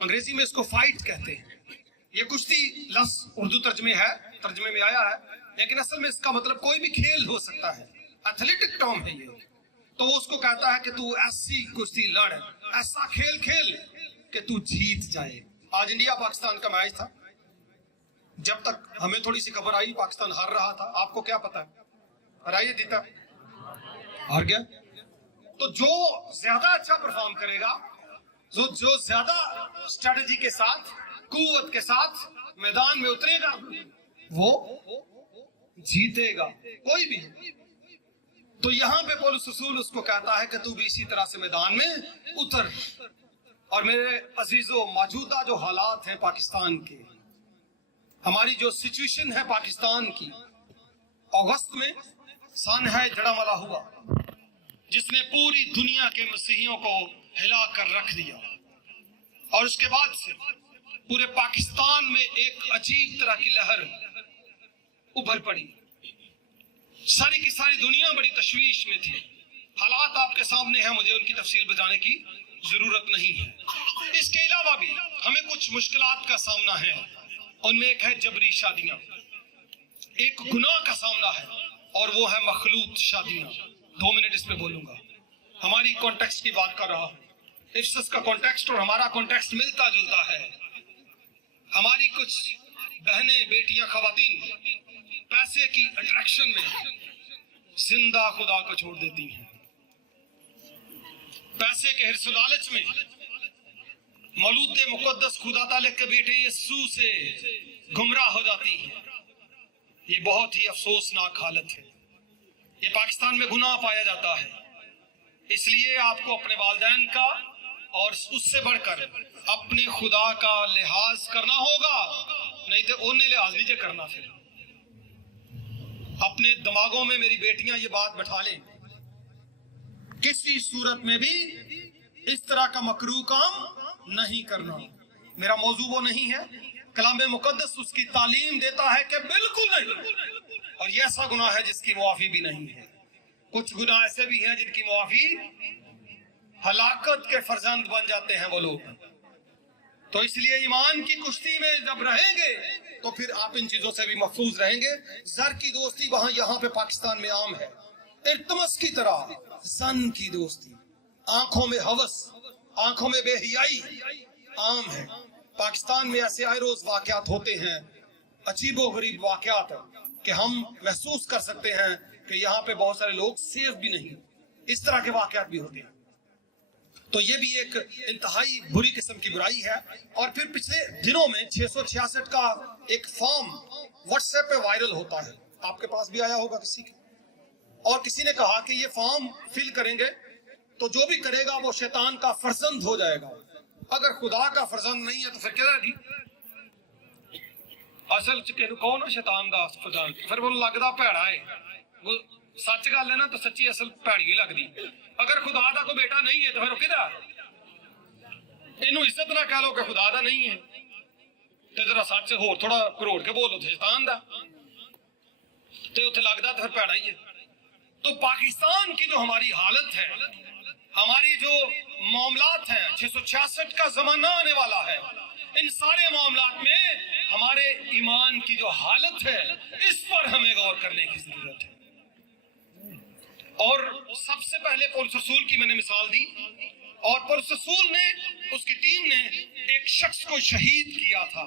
انگریزی میں اس کو فائٹ کہتے ہیں. یہ کشتی لفظ اردو ترجمے میں آیا ہے, لیکن اصل میں اس کا مطلب کوئی بھی کھیل ہو سکتا ہے. ایتھلیٹک ٹرم ہے یہ. تو وہ اس کو کہتا ہے کہ تو ایسی کشتی لڑ, ایسا کھیل کھیل کہ تو جیت جائے. آج انڈیا پاکستان کا میچ تھا, جب تک ہمیں تھوڑی سی خبر آئی پاکستان ہار رہا تھا. آپ کو کیا پتا ہے ہرایا جیتا ہار گیا؟ تو جو زیادہ اچھا پرفارم کرے گا, جو زیادہ اسٹریٹجی کے ساتھ, قوت کے ساتھ میدان میں اترے گا, وہ جیتے گا, کوئی بھی. تو یہاں پہ پولس رسول اس کو کہتا ہے کہ تو بھی اسی طرح سے میدان میں اتر. اور میرے عزیزو, موجودہ جو حالات ہیں پاکستان کے, ہماری جو سچویشن ہے پاکستان کی, اگست میں سانحہ جڑاملہ ہوا جس نے پوری دنیا کے مسیحیوں کو ہلا کر رکھ دیا. اور اس کے بعد سے پورے پاکستان میں ایک عجیب طرح کی لہر उभर पड़ी। सारी की सारी दुनिया बड़ी तशवीश में थी। हालात आपके सामने हैं, मुझे उनकी तफसील बताने की जरूरत नहीं है। इसके अलावा भी हमें कुछ मुश्किलात का सामना है। उनमें एक है जबरी शादियां, एक गुनाह का सामना है, और वो है मखलूत शादियां। 2 मिनट इस पे बोलूंगा। हमारी कॉन्टेक्स्ट की बात कर रहा हूँ। इफ्सस का कॉन्टेक्स्ट और हमारा कॉन्टेक्स्ट मिलता जुलता है। हमारी कुछ बहनें, बेटियां, खवातीन पैसे की अट्रैक्शन में जिंदा खुदा को छोड़ देती हैं। पैसे के हिर्स लालच में मौलूद मुकद्दस खुदा ताला के बेटे यीशु से गुमराह हो जाती हैं। ये बहुत ही अफसोसनाक हालत है। ये पाकिस्तान में गुनाह पाया जाता है। इसलिए आपको अपने वालिदैन का और उससे बढ़कर अपने खुदा का लिहाज करना होगा, नहीं तो उन्हें लिहाज नहीं करना। फिर अपने दिमागों में मेरी बेटियां ये बात बैठा लें, किसी सूरत में भी इस तरह का मकरूह काम नहीं करना। मेरा मौजू वो नहीं है। कलाम मुकद्दस उसकी तालीम देता है कि बिल्कुल नहीं, और ये ऐसा गुनाह है जिसकी मुआफी भी नहीं है। कुछ गुनाह ऐसे भी हैं जिनकी मुआफी हलाकत के फर्जंद बन जाते हैं वो लोग। तो इसलिए ईमान की कुश्ती में जब रहेंगे तो फिर आप इन चीजों से भी महफूज रहेंगे। जर की दोस्ती वहां यहाँ पे पाकिस्तान में आम है। इल्तमस की तरह सन की दोस्ती, आंखों में हवस, आंखों में बेहियाई आम है। पाकिस्तान में ऐसे आए रोज वाकयात होते हैं, अजीबो गरीब वाकयात, कि हम महसूस कर सकते हैं कि यहाँ पे बहुत सारे लोग सेफ भी नहीं। इस तरह के वाकयात भी होते हैं। तो ये भी एक इंतहाई बुरी किस्म की बुराई है। और फिर पिछले दिनों में 666 का एक फॉर्म व्हाट्सएप पे वायरल होता है, आपके पास भी आया होगा किसी के, और किसी ने कहा कि ये फॉर्म फिल करेंगे तो जो भी करेगा वो शैतान का फर्जंद हो जाएगा। अगर खुदा का फर्जंद नहीं है तो फिर क्या जी असल च कौन है शैतान दा फर्जंद? फिर वो लगदा भैड़ा है। वो सच गल है ना, तो सच्ची असल भैड़ी लगदी। अगर खुदा दा कोई बेटा नहीं है तो फिर किहदा? इनू इज्जत ना कह लो कि खुदा दा नहीं है, ते जरा सच होर थोड़ा घरोड़ के बोलो शैतान दा, ते उत्थे लगदा तो फिर भैड़ा ही है। तो पाकिस्तान की जो हमारी हालत है, हमारी जो मामलात हैं, 666 का जमाना आने वाला है। इन सारे मामलात में हमारे ईमान की जो हालत है, इस पर हमें गौर करने की जरूरत है। और सबसे पहले पौलुस रसूल की मैंने मिसाल दी, और पौलुस रसूल ने, उसकी टीम ने एक शख्स को शहीद किया था।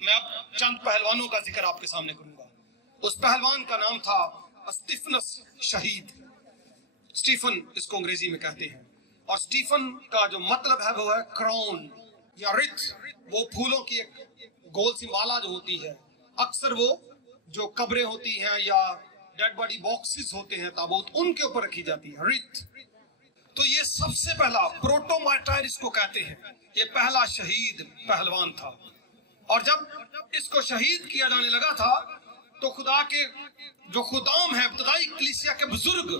मैं अब चंद पहलवानों का जिक्र आपके सामने करूंगा। उस पहलवान का नाम था स्टीफनस शहीद। स्टीफन इसको अंग्रेजी में कहते हैं, और स्टीफन का जो मतलब है वो है क्राउन या रिथ। वो फूलों की एक गोल सी माला जो होती है, अक्सर वो जो कब्रें होती हैं या डेड बॉडी बॉक्सेस होते हैं ताबूत, उनके ऊपर रखी जाती है रिथ। तो ये सबसे पहला प्रोटोमार्टायर इसको कहते हैं, ये पहला शहीद पहलवान था। और जब इसको शहीद किया जाने लगा था तो खुदा के जो खुदाम है, इब्तिदाई कलीसिया के बुजुर्ग,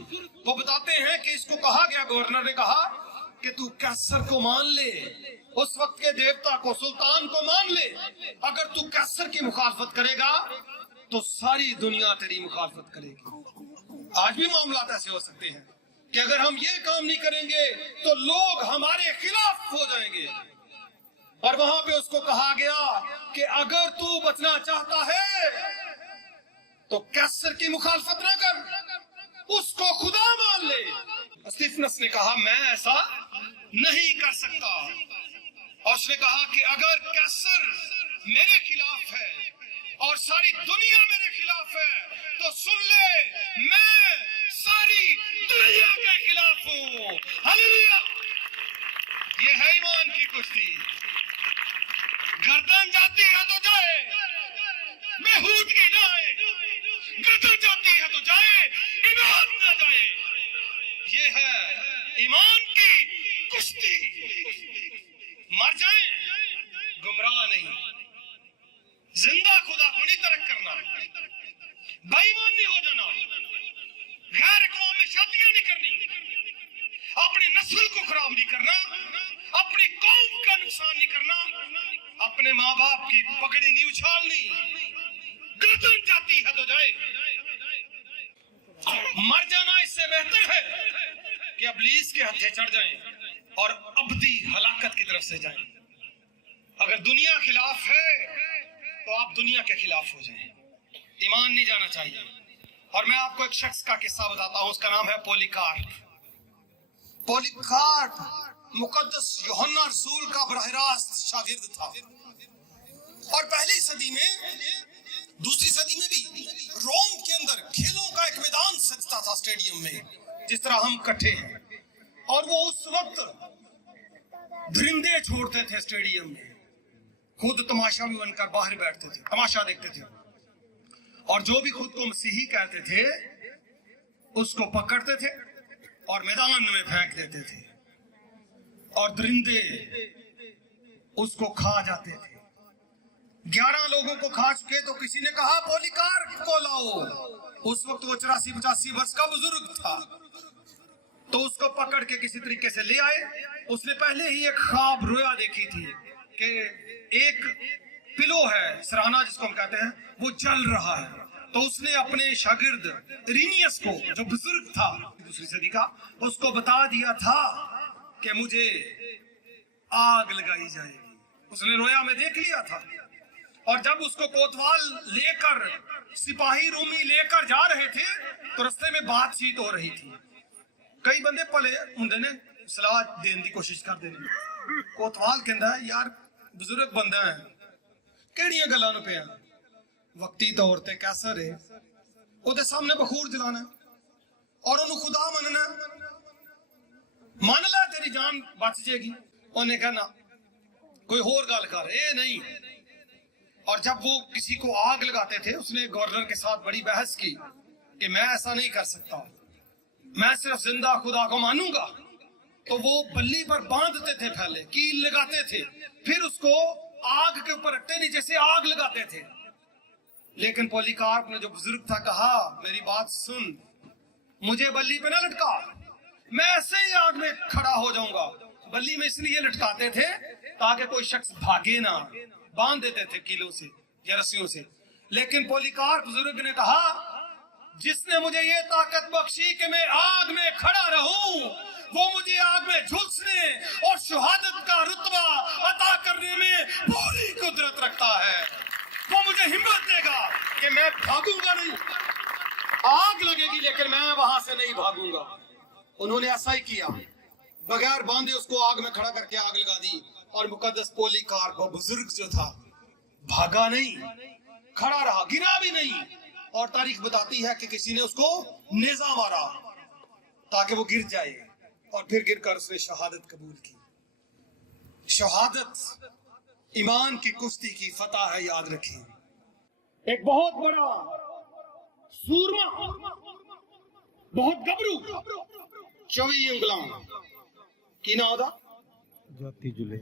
वो बताते हैं कि इसको कहा गया, गवर्नर ने कहा कि तू कैसर को मान ले, उस वक्त के देवता को, सुल्तान को मान ले। अगर तू कैसर की मुखालफत करेगा तो सारी दुनिया तेरी मुखालफत करेगी। आज भी मामला ऐसे हो सकते हैं कि अगर हम ये काम नहीं करेंगे तो लोग हमारे खिलाफ हो जाएंगे। और वहां पे उसको कहा गया कि अगर तू बचना चाहता है तो कैसर की मुखालफत ना कर, उसको खुदा मान ले। स्टीफनस ने कहा मैं ऐसा नहीं कर सकता, और उसने कहा कि अगर कैसर मेरे खिलाफ है और सारी दुनिया मेरे खिलाफ है तो सुन ले, मैं सारी दुनिया के खिलाफ हूं। हालेलुया! ये है ईमान की कुश्ती। गर्दन जाती है तो जाए, महूद की जाए, गर्दन जाती है तो जाए, ईमान न जाए। ये है ईमान की कुश्ती। मर जाए गुमराह नहीं, जिंदा खुदा को नहीं तरक करना, बेईमान नहीं हो जाना, गैर कौम में शादियां नहीं करनी, अपनी नस्ल को खराब नहीं करना, अपनी कौम का नुकसान नहीं करना, अपने माँ बाप की पगड़ी नहीं उछालनी, गर्दन जाती है तो जाए, मर जाना इससे बेहतर है कि इब्लीस के हत्थे चढ़ जाएं और अबदी हलाकत की तरफ से जाएं। अगर दुनिया खिलाफ है तो आप दुनिया के खिलाफ हो जाएं, ईमान नहीं जाना चाहिए। और मैं आपको एक शख्स का किस्सा बताता हूं, उसका नाम है पोलीकार्प। पोलीकार्प मुकद्दस यूहन्ना रसूल का बराह रास्त शागिर्द था, और पहली सदी में, दूसरी सदी में भी रोम के अंदर खेलों का एक मैदान सजता था स्टेडियम में, जिस तरह हम इकट्ठे हैं। और वो उस वक्त दरिंदे छोड़ते थे स्टेडियम में, खुद तमाशा भी बनकर बाहर बैठते थे, तमाशा देखते थे, और जो भी खुद को मसीही कहते थे उसको पकड़ते थे और मैदान में फेंक देते थे, और दरिंदे उसको खा जाते थे। 11 लोगों को खा चुके तो किसी ने कहा पोलीकार्प को लाओ। उस वक्त वो 84-85 वर्ष का बुजुर्ग था, तो उसको पकड़ के किसी तरीके से ले आए। उसने पहले ही एक ख्वाब रोया देखी थी कि एक पिलो है, सराहना जिसको हम कहते हैं, वो जल रहा है। तो उसने अपने शागिर्द इरीनियस को, जो बुजुर्ग था दूसरी सदी का, उसको बता दिया था कि मुझे आग लगाई जाएगी। उसने रोया में देख लिया था। और जब उसको कोतवाल लेकर, सिपाही रूमी लेकर जा रहे थे, तो रास्ते में बातचीत हो रही थी। कई बंदे पले हुंदे ने सलाह देने की कोशिश करते हैं। कोतवाल कहता है यार बुजुर्ग बंदा है, केड़ियां गल्लां नूं पिया, वक्ती तौर ते कैसर है, ਉਹਦੇ सामने बखूर जलाना और ਉਹਨੂੰ खुदा मनना, मान ला तेरी जान बच जाएगी। ਉਹਨੇ कहना कोई होर गल कर, ए नहीं। और जब वो किसी को आग लगाते थे, उसने गवर्नर के साथ बड़ी बहस की कि मैं ऐसा नहीं कर सकता, मैं सिर्फ जिंदा खुदा को मानूंगा। तो वो बल्ली पर बांधते थे, पहले कील लगाते थे, फिर उसको आग के ऊपर रखते, नीचे से आग लगाते थे। लेकिन पोलीकार्प ने, जो बुजुर्ग था, कहा मेरी बात सुन, मुझे बल्ली पे ना लटका, मैं ऐसे ही आग में खड़ा हो जाऊंगा। बल्ली में इसलिए लटकाते थे ताकि कोई शख्स भागे ना, बांध देते थे कीलों से या रस्सियों से। लेकिन पोलीकार्प बुजुर्ग ने कहा जिसने मुझे ये ताकत बख्शी कि मैं आग में खड़ा रहूं, वो मुझे आग में झुलसने और शहादत का रुतबा अता करने में पूरी कुदरत रखता है। वो मुझे हिम्मत देगा कि मैं भागूंगा नहीं, आग लगेगी लेकिन मैं वहां से नहीं भागूंगा। उन्होंने ऐसा ही किया, बगैर बांधे उसको आग में खड़ा करके आग लगा दी। और मुकद्दस पोलीकार्प, वो बुजुर्ग जो था, भागा नहीं, खड़ा रहा, गिरा भी नहीं। और तारीख बताती है कि किसी ने उसको नेजा मारा ताकि वो गिर जाए, और फिर गिरकर उसने शहादत कबूल की। शहादत ईमान की कुश्ती की फतह है, याद रखें। एक बहुत बड़ा सूरमा, बहुत गबरू, 24 उंगलां की ना होता जाती जुले।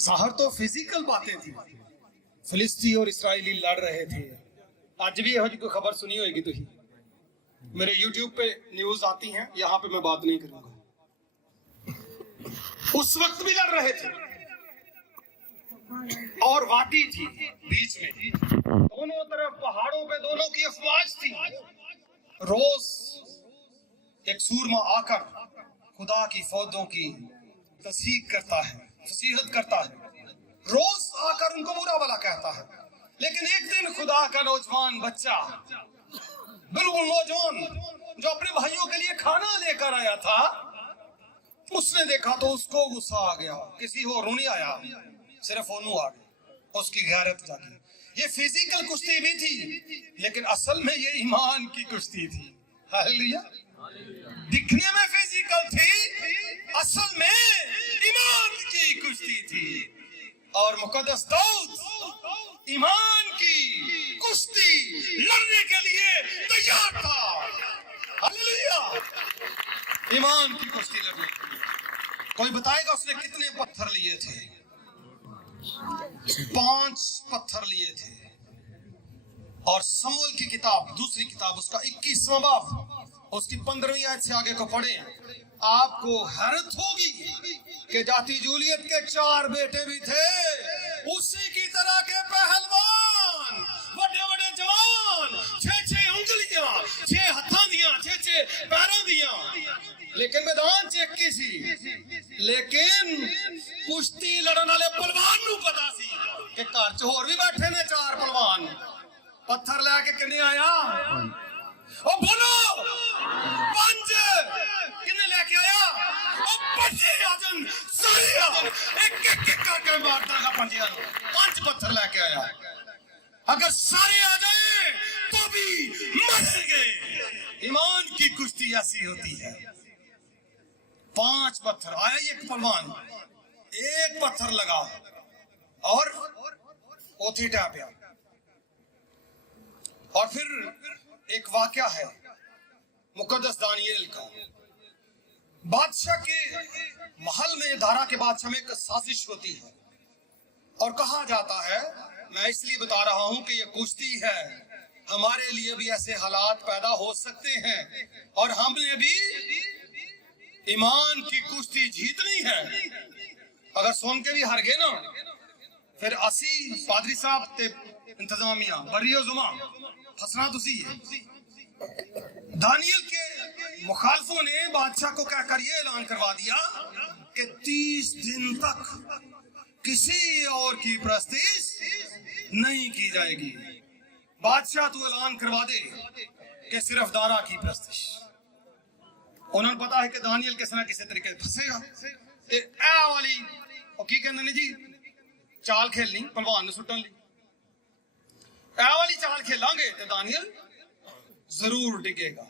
साहर तो फिजिकल बातें थी। फिलिस्ती और इसराइली लड़ रहे थे। आज भी यह कोई खबर सुनी होगी तो ही, मेरे YouTube पे न्यूज आती हैं, यहाँ पे मैं बात नहीं करूंगा। उस वक्त भी लड़ रहे थे, और वादी थी बीच में, दोनों तरफ पहाड़ों पे दोनों की अफवाज थी। रोज एक सूरमा आकर खुदा की फौजों की तस्दीक करता है, फसीहत करता है, रोज आकर उनको बुरा भला कहता है। लेकिन एक दिन खुदा का नौजवान बच्चा, बिल्कुल नौजवान, जो अपने भाइयों के लिए खाना लेकर आया था, उसने देखा तो उसको गुस्सा आ गया। किसी और नहीं आया, सिर्फ ओनू आ गया, उसकी गैरत जागी। ये फिजिकल कुश्ती भी थी, लेकिन असल में ये ईमान की कुश्ती थी। हालेलुया। दिखने में फिजिकल थी, असल में ईमान की कुश्ती थी। और मुकद्दस दाऊद ईमान की कुश्ती लड़ने के लिए तैयार था। हालेलुया। ईमान की कुश्ती लड़ने के लिए। कोई बताएगा उसने कितने पत्थर लिए थे? 5 पत्थर लिए थे। और समूएल की किताब, दूसरी किताब, उसका 21वां बाब, उसकी 15वीं आयत से आगे को पढ़े, आपको हैरत होगी कि जाती जूलियत के 4 बेटे भी थे, उसी की तरह के पहलवान, बड़े ਕੁਸ਼ਤੀ ਲੜਨ ਵਾਲੇ ਪਹਿਲਵਾਨ ਨੂੰ ਪਤਾ ਸੀ ਕਿ ਘਰ 'ਚ ਹੋਰ ਵੀ ਬੈਠੇ ਨੇ 4 ਪਹਿਲਵਾਨ। ਪੱਥਰ ਲੈ ਕੇ ਕਿੰਨੇ ਆਇਆ? ਉਹ ਬੋਲੋ 5। ਕਿੰਨੇ ਲੈ ਕੇ ਆਇਆ? ਉਹ 5 ਆਜਨ ਸਾਰੇ ਆਜਨ ਇੱਕ ਇੱਕ ਕਰਕੇ ਮਾਰਦਾ ਹੈ 5 ਨੂੰ। 5 पत्थर लेके आया। अगर सारे आ जाए तो भी मरेंगे। ईमान की कुश्ती ऐसी होती है। 5 पत्थर आया, एक पहलवान 1 पत्थर लगा और ओथी टापिया। और फिर एक वाकया है मुकद्दस दानियल का। बादशाह के महल में, दारा के बादशाह में एक साजिश होती है और कहा जाता है, मैं इसलिए बता रहा हूं कि ये कुश्ती है, हमारे लिए भी ऐसे हालात पैदा हो सकते हैं और हमने भी ईमान की कुश्ती जीतनी है। अगर सुन के भी हार गए ना, फिर असी पादरी साहब ते इंतजामिया बरियो जुमा फसना तुसी है। दानियल के मुखालफों ने बादशाह को कहकर ये ऐलान करवा दिया कि 30 दिन तक किसी और की प्रस्तिश नहीं की जाएगी। बादशाह तू ऐलान करवा दे कि सिर्फ दारा की प्रस्तिश। उन्होंने पता है कि दानियल किसी ना किसी तरीके फंसेगा। ते ए वाली ओ की कहंदे ने जी चाल खेलनी, पहलवान ने सुटन ली। ए वाली चाल खेलांगे ते दानियल जरूर डिगेगा।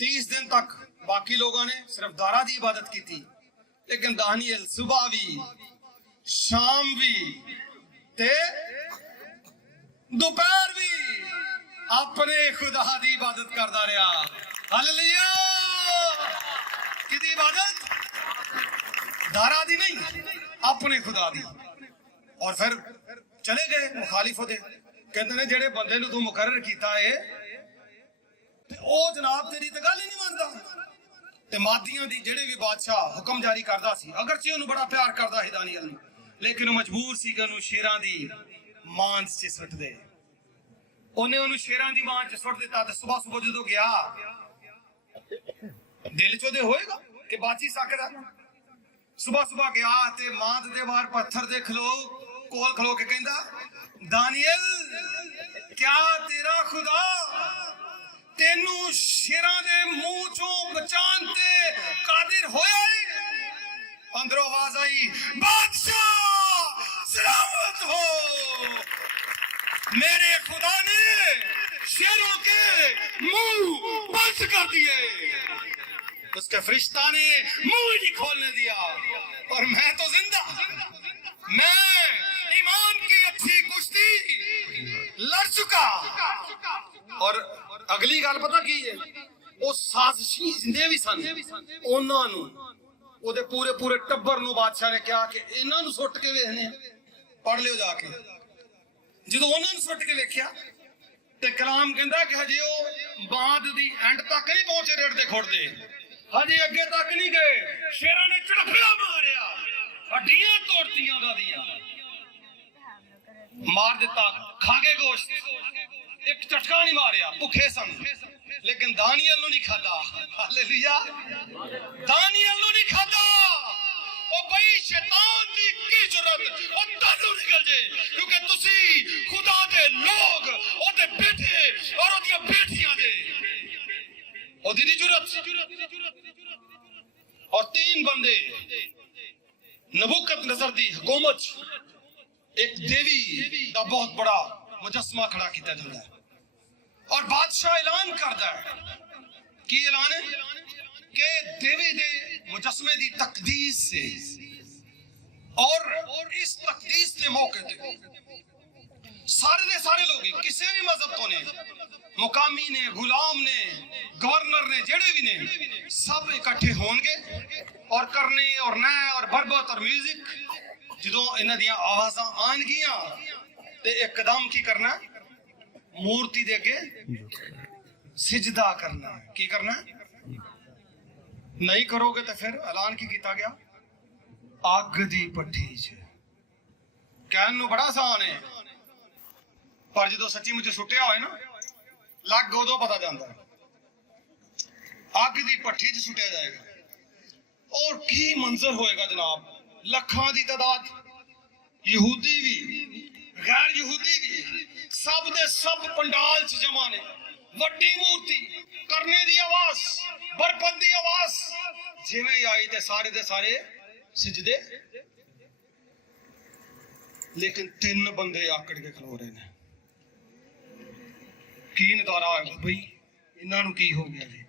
30 दिन तक बाकी लोगों ने सिर्फ दारा की इबादत की थी, लेकिन दानियल सुबह भी शाम भी ते दोपहर भी अपने खुदा दी इबादत करता रहा। हालेलुया। किदी इबादत? दारा दी नहीं, अपने खुदा दी। और फिर चले गए मुखालिफ होते, कहते ने जेड़े बंदे नूं तू मुकर्रर कीता है ते ओ जनाब तेरी ते गल ही नहीं मानदा। ते मादियां दी जेड़े भी बादशाह हुक्म जारी करदा सी, अगरचे उन्हें बड़ा प्यार करदा है दानियल नूं, लेकिन मजबूर सी कि शेरां दी मांस च सुट दे। उन्हें उन्हें शेरां दी मांस च सुट दिता। ते सुबह सुबह जदों गया, दिल च ओदे होएगा कि बाची सकदा। सुबह सुबह गया ते मांद दे बाहर पत्थर दे कोल खलो के कहंदा, दानियल क्या तेरा खुदा तेनू शेरां दे मुंह चों बचान ते कादिर होया है? अंदरों आवाज आई, बादशाह सलामत हो, मेरे खुदा ने शेरों के मुंह बंद कर दिए। उसके फरिश्ता ने मुंह ही नहीं खोलने दिया और मैं तो जिंदा। मैं ईमान की अच्छी कुश्ती लड़ चुका। और अगली गल पता की है, वो साजिशी जिंदे भी सन, उन्हां नूं ਉਹਦੇ ਪੂਰੇ ਪੂਰੇ ਟੱਬਰ ਨੂੰ ਬਾਦਸ਼ਾਹ ਨੇ ਕਿਹਾ ਕਿ ਇਹਨਾਂ ਨੂੰ ਸੁੱਟ ਕੇ ਵੇਖਨੇ, ਪੜ ਲਿਓ ਜਾ ਕੇ। ਜਦੋਂ ਉਹਨਾਂ ਨੂੰ ਸੁੱਟ ਕੇ ਵੇਖਿਆ ਤੇ ਕਲਾਮ ਕਹਿੰਦਾ ਕਿ ਹਜੇ ਉਹ ਬਾਦ ਦੀ ਐਂਡ ਤੱਕ ਨਹੀਂ ਪਹੁੰਚੇ ਰੇੜਦੇ ਖੋੜਦੇ, ਹਜੇ ਅੱਗੇ ਤੱਕ ਨਹੀਂ ਗਏ। ਸ਼ੇਰਾਂ ਨੇ ਝੜਪਿਆ ਮਾਰਿਆ, ਹੱਡੀਆਂ ਤੋੜਤੀਆਂ ਉਹਨਾਂ ਦੀਆਂ, ਮਾਰ ਦਿੱਤਾ, ਖਾ ਗਏ ਗੋਸ਼ਤ, ਇੱਕ ਝਟਕਾ ਨਹੀਂ ਮਾਰਿਆ, ਭੁੱਖੇ ਸਨ। लेकिन दानियल ने नहीं खाता। हालेलुया। दानियल ने नहीं खाता। ओ भाई शैतान दी की जुर्रत ओ तानू निकल जे, क्योंकि तुसी खुदा दे लोग ओदे बेटे और ओदियां बेटियां दे ओदी दी जुर्रत। और 3 बंदे नबूकदनेस्सर दी हुकूमत एक देवी दा बहुत बड़ा मुजस्समा खड़ा किया जाता है और बादशाह ऐलान करता है कि ऐलान है कि देवी दे मुजस्समे दी तकदीस से और इस तकदीस के मौके पे सारे दे सारे लोग किसी भी मजहब तो ने, मुकामी ने, गुलाम ने, गवर्नर ने, जेड़े भी ने, सब इकट्ठे होंगे और करने और नए और बरबत और म्यूजिक जो इन्हां दियां आवाज़ां आनगियां ते एकदम की करना, मूर्ति दे अगे सिजदा करना। की करना? नहीं करोगे तो फिर ऐलान की किया गया, अग दी भट्ठी च। कहने नूं बड़ा आसान है, पर जो सच्ची मुझे सुटिया होए ना, लग उदों पता जाता है। अग दी भट्ठी च सुटिया जाएगा और की मंजर होएगा जनाब। ਲੱਖਾਂ ਦੀ ਤਾਦਾਦ, ਯਹੂਦੀ ਵੀ ਗੈਰ ਯਹੂਦੀ ਵੀ, ਸਭ ਦੇ ਸਭ ਪੰਡਾਲ 'ਚ ਜਮਾ ਨੇ। ਵੱਡੀ ਮੂਰਤੀ, ਕਰਨੇ ਦੀ ਆਵਾਜ਼, ਬਰਕਤ ਦੀ ਆਵਾਜ਼ ਜਿਵੇਂ ਹੀ ਆਈ ਤੇ ਸਾਰੇ ਦੇ ਸਾਰੇ ਸਿਜਦੇ। ਲੇਕਿਨ 3 ਬੰਦੇ ਆਕੜ ਕੇ ਖਲੋ ਰਹੇ ਨੇ। ਕੀ ਨਜ਼ਾਰਾ ਹੈ ਬਈ, ਇਹਨਾਂ ਨੂੰ ਕੀ ਹੋ ਗਿਆ ਜੀ?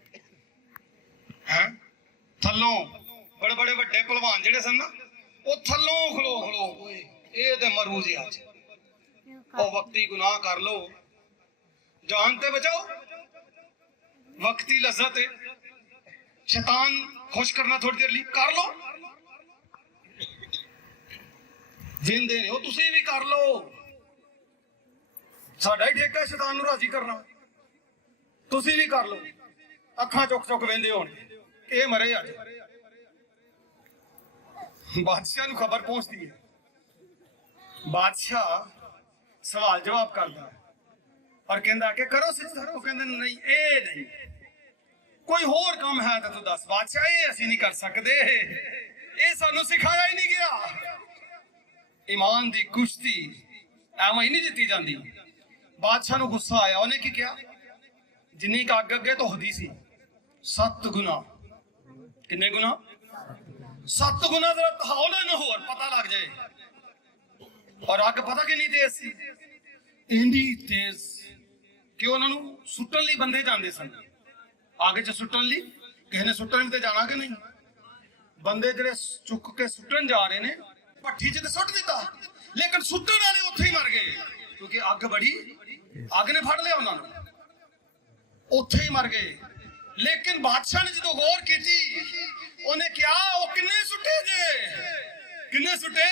ਹੈ ਥੱਲੋਂ ਬੜੇ ਬੜੇ ਵੱਡੇ ਪਹਿਲਵਾਨ ਜਿਹੜੇ ਸਨ ਨਾ, ਉਹ ਥੱਲੋਂ ਖਲੋ ਓਏ ਇਹ ਤੇ ਮਰੂ ਜੀ ਅੱਜ। ਉਹ ਵਕਤੀ ਗੁਨਾਹ ਕਰ लो, जान ते बचाओ। वक्ती लज्जत है, शैतान खुश करना थोड़ी देर लिए कर लो। वेंदे ने तुसी भी कर लो, साडा ही ठेका शैतान नूं राजी करना। तुसी भी कर लो, अखां चुक चुक वेंदे होण कि मरे अज। बादशाह नूं खबर पहुंचती है, बादशाह सवाल जवाब करता है और कहता कि करो सिजदा। वो कहते नहीं, ये नहीं, कोई होर काम है तो तू दस। बादशाह ये असीं नहीं कर सकते, ये सानू सिखाया ही नहीं गया। ईमान दी कुश्ती एवं ही नहीं जीती जाती। बादशाह नूं गुस्सा आया, उन्हें की किया, जिन्नी का अग अगे तो होदी सी 7 गुना। किन्ने गुना? 7 गुना। जरा तहाओ ना होर पता लग जाए। और अग पता कितनी तेज सी, इंदी तेज कि उन्होंने सुट्टन लई बंदे जाते सन। आगे च सुट्टन लई किसी ने सुट्टन ते जाना कि नहीं। बंदे जेडे चुक के सुट्टन जा रहे ने, भट्ठी च ते सुट दिता, लेकिन सुट्टन वाले उत्थे ही मर गए क्योंकि अग बड़ी, अग ने फड़ लिया उन्होंने, उत्थे ही मर गए। लेकिन बादशाह ने जो गौर की, उन्हें क्या वो किन्ने सुटे जे, किन्ने सुटे?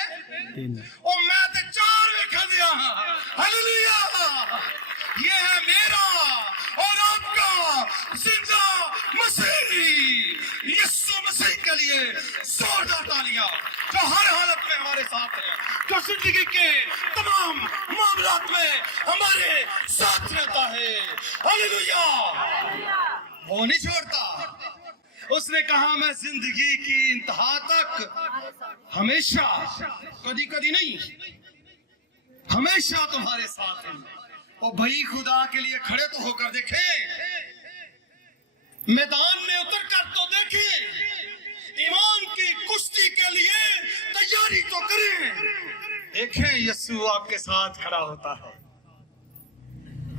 ओ मैं ते 4 वेख दिया। हालेलुया, ये है मेरा और आपका जिंदा मसीह यीशु मसीह के लिए जोरदार तालियां, जो हर हालत में हमारे साथ है, जो जिंदगी के तमाम मामलात में हमारे साथ रहता है। हालेलुया, वो नहीं छोड़ता। उसने कहा मैं जिंदगी की इंतहा तक हमेशा, कभी कभी नहीं, हमेशा तुम्हारे साथ हूं। और भाई खुदा के लिए खड़े तो होकर देखें, मैदान में उतर कर तो देखें, ईमान की कुश्ती के लिए तैयारी तो करें। देखें यीशु आपके साथ खड़ा होता है,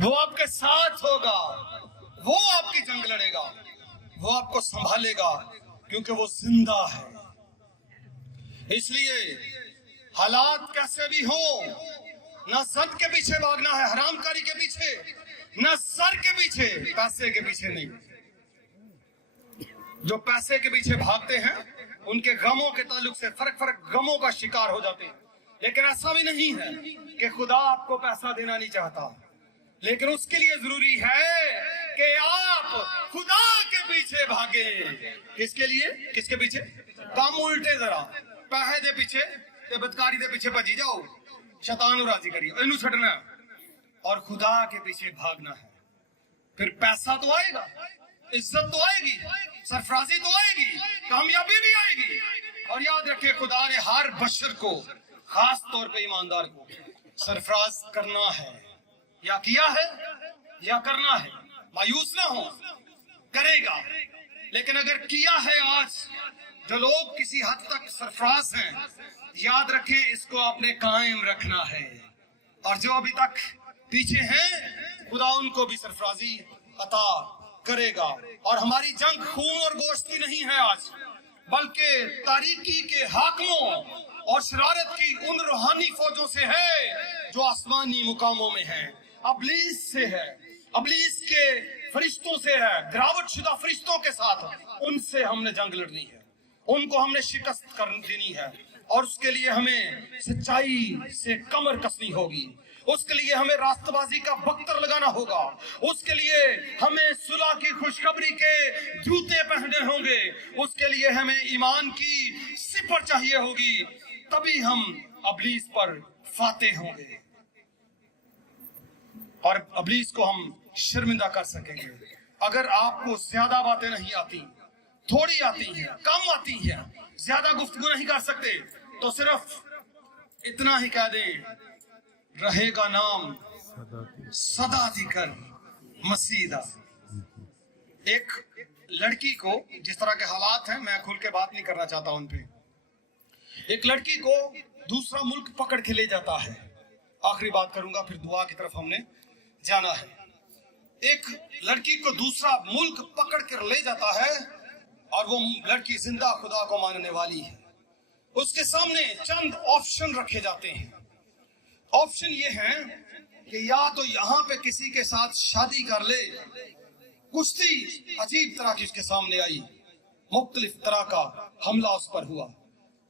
वो आपके साथ होगा, वो आपकी जंग लड़ेगा, वो आपको संभालेगा क्योंकि वो जिंदा है। इसलिए हालात कैसे भी हो, ना सद के पीछे भागना है, हरामकारी के पीछे, ना सर के पीछे, पैसे के पीछे नहीं। जो पैसे के पीछे भागते हैं उनके गमों के ताल्लुक से फर्क गमों का शिकार हो जाते हैं। लेकिन ऐसा भी नहीं है कि खुदा आपको पैसा देना नहीं चाहता, लेकिन उसके लिए जरूरी है कि आप खुदा के पीछे भागे। किसके लिए? किसके पीछे? काम उल्टे जरा, पैसे दे पीछे ते बदकारी दे पीछे भजी जाओ, शैतान को राजी करिए, इन्हू छड़ना और खुदा के पीछे भागना है। फिर पैसा तो आएगा, इज्जत तो आएगी, सरफराजी तो आएगी, कामयाबी भी आएगी। और याद रखिए खुदा ने हर बशर को, खास तौर पे ईमानदार को सरफराज करना है, या किया है या करना है। मायूस ना हो, करेगा। लेकिन अगर किया है, आज जो लोग किसी हद तक सरफराज हैं, याद रखें इसको आपने कायम रखना है। और जो अभी तक पीछे हैं, खुदा उनको भी सरफराजी अता करेगा। और हमारी जंग खून और गोश्त की नहीं है आज, बल्कि तारीकी के हाकिमों और शरारत की उन रूहानी फौजों से है जो आसमानी मुकामों में है। अबलीस से है, अबलीस के फरिश्तों से है, गिरावट शुदा फरिश्तों के साथ उनसे हमने जंग लड़नी है, उनको हमने शिकस्त कर देनी है। और उसके लिए हमें सच्चाई से कमर कसनी होगी, उसके लिए हमें रास्तबाजी का बख्तर लगाना होगा, उसके लिए हमें सुलह की खुशखबरी के जूते पहनने होंगे, उसके लिए हमें ईमान की सिपर चाहिए होगी, तभी हम अबलीस पर फातेह होंगे और अबलीस को हम शर्मिंदा कर सकेंगे। अगर आपको ज्यादा बातें नहीं आती, थोड़ी आती हैं, कम आती हैं, ज्यादा गुफ्तगू नहीं कर सकते, تو صرف اتنا ہی کہہ دیں، رہے گا نام سدا ذکر مسیدہ۔ ایک لڑکی کو، جس طرح کے حالات ہیں میں کھل کے بات نہیں کرنا چاہتا ان پہ، ایک لڑکی کو دوسرا ملک پکڑ کے لے جاتا ہے، آخری بات کروں گا پھر دعا کی طرف ہم نے جانا ہے۔ ایک لڑکی کو دوسرا ملک پکڑ کر لے جاتا ہے اور وہ لڑکی زندہ خدا کو ماننے والی ہے۔ اس کے سامنے چند آپشن رکھے جاتے ہیں۔ آپشن یہ ہیں کہ یا تو یہاں پہ کسی کے ساتھ شادی کر لے، کشتی عجیب طرح کی اس کے سامنے آئی، مختلف طرح کا حملہ اس پر ہوا،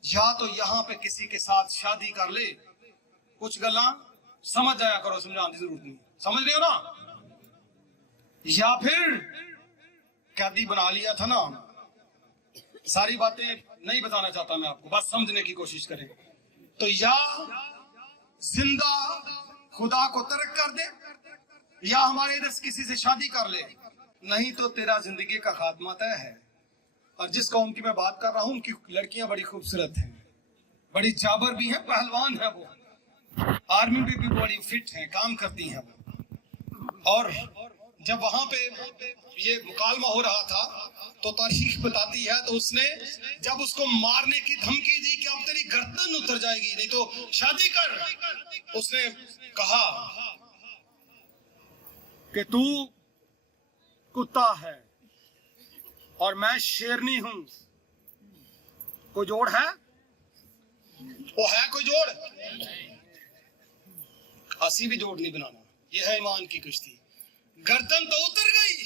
یا تو یہاں پہ کسی کے ساتھ شادی کر لے، کچھ گلاں سمجھ جایا کرو، سمجھانے کی ضرورت نہیں، سمجھ رہے ہو نا، یا پھر قیدی بنا لیا تھا نا، ساری باتیں نہیں بتانا چاہتا میں آپ کو، بس سمجھنے کی کوشش کریں، تو یا زندہ خدا کو ترک کر دے یا ہمارے ادھر کسی سے شادی کر لے، نہیں تو تیرا زندگی کا خاتمہ طے ہے۔ اور جس قوم کی میں بات کر رہا ہوں ان کی لڑکیاں بڑی خوبصورت ہیں، بڑی جابر بھی ہیں، پہلوان ہیں، وہ آرمی میں بھی بڑی فٹ ہیں، کام کرتی ہیں وہ۔ اور جب وہاں پہ یہ مکالمہ ہو رہا تھا تو تاریخ بتاتی ہے تو اس نے جب اس کو مارنے کی دھمکی دی کہ اب تیری گردن اتر جائے گی نہیں تو شادی کر، اس نے کہا کہ تو کتا ہے اور میں شیرنی ہوں، کوئی جوڑ ہے؟ وہ ہے کوئی جوڑ؟ اسی بھی جوڑ نہیں بنانا، یہ ہے ایمان کی کشتی۔ گردن تو اتر گئی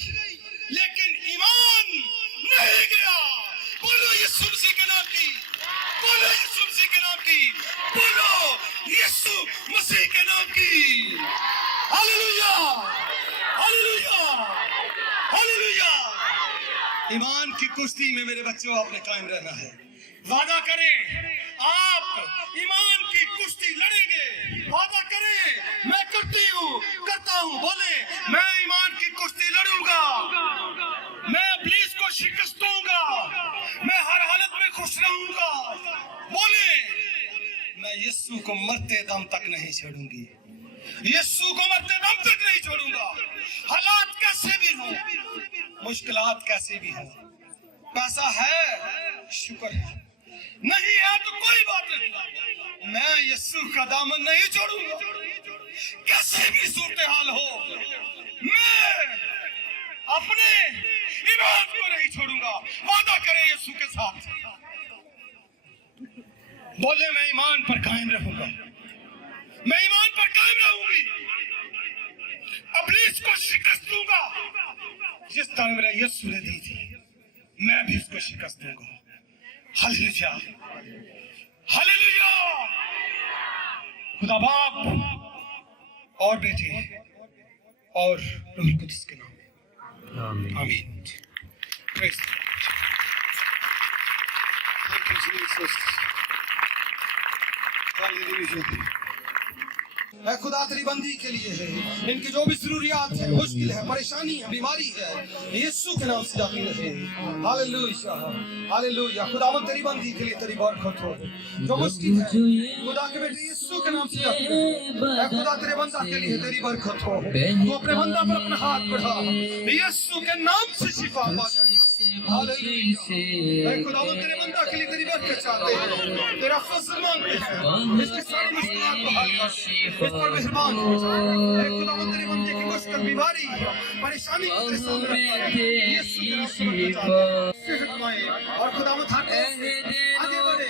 لیکن ایمان نہیں گیا۔ بولو یسوع مسیح کے نام کی، بولو یسوع مسیح کے نام کی، بولو یسوع مسیح کے نام کی۔ Hallelujah hallelujah hallelujah. ایمان کی کشتی میں میرے بچوں آپ نے قائم رہنا ہے۔ وعدہ کریں آپ ایمان کی کشتی لڑیں گے، وعدہ کریں میں کرتا ہوں، بولیں میں ایمان کی کشتی لڑوں گا، میں ابلیس کو شکست دوں گا، میں ہر حالت میں خوش رہوں گا، بولیں میں یسوع کو مرتے دم تک نہیں چھوڑوں گی، یسوع کو مرتے دم تک نہیں چھوڑوں گا، حالات کیسے بھی ہوں، مشکلات کیسے بھی ہوں۔ پیسہ ہے شکر ہے، نہیں ہے تو کوئی بات نہیں، میں یسوع کا دامن نہیں چھوڑوں گا، کیسے بھی صورتحال ہو میں اپنے ایمان کو نہیں چھوڑوں گا۔ وعدہ کریں یسوع کے ساتھ، بولے میں ایمان پر قائم رہوں گا، میں ایمان پر قائم رہوں گی، ابلیس کو شکست دوں گا، جس طرح میرا یسوع نے دی تھی میں بھی اس کو شکست دوں گا۔ Hallelujah hallelujah. خدا باپ اور بیٹے اور روح القدس کے نام میں آمین۔ Praise the Lord. Thank you, Jesus. Hallelujah. اے خدا تیری بندی کے لیے ہے، ان کی جو بھی ضروریات ہے، مشکل ہے، پریشانی ہے، بیماری ہے، یسوع کے نام سے داخل رہے۔ Hallelujah hallelujah. خداوند تیری بندی کے لیے تیری برکت ہو، جو مشکل ہے خدا کے بیٹے یسوع کے نام سے داخل رہے۔ اے خدا تیرے بندہ کے لیے تیری برکت ہو، تو اپنے بندہ پر اپنا ہاتھ بڑھا، یسوع کے نام سے شفا پا جائے۔ ہاللویا۔ اے خداوند تیرے بندہ کے لیے تیری برکت چاہتے ہیں، تیرا فضل مانگتے ہیں، اس کی ساری مشکلات کو حل کر، اس پر مہربان ہو جا۔ اے خداوند تیرے بندے کی مشکل بیماری پریشانی کو تیرے سامنے رکھتا ہے، یسوع کے نام سے برکت چاہتے ہیں، صحت پائیں اور خداوند ہر آگے بڑھے۔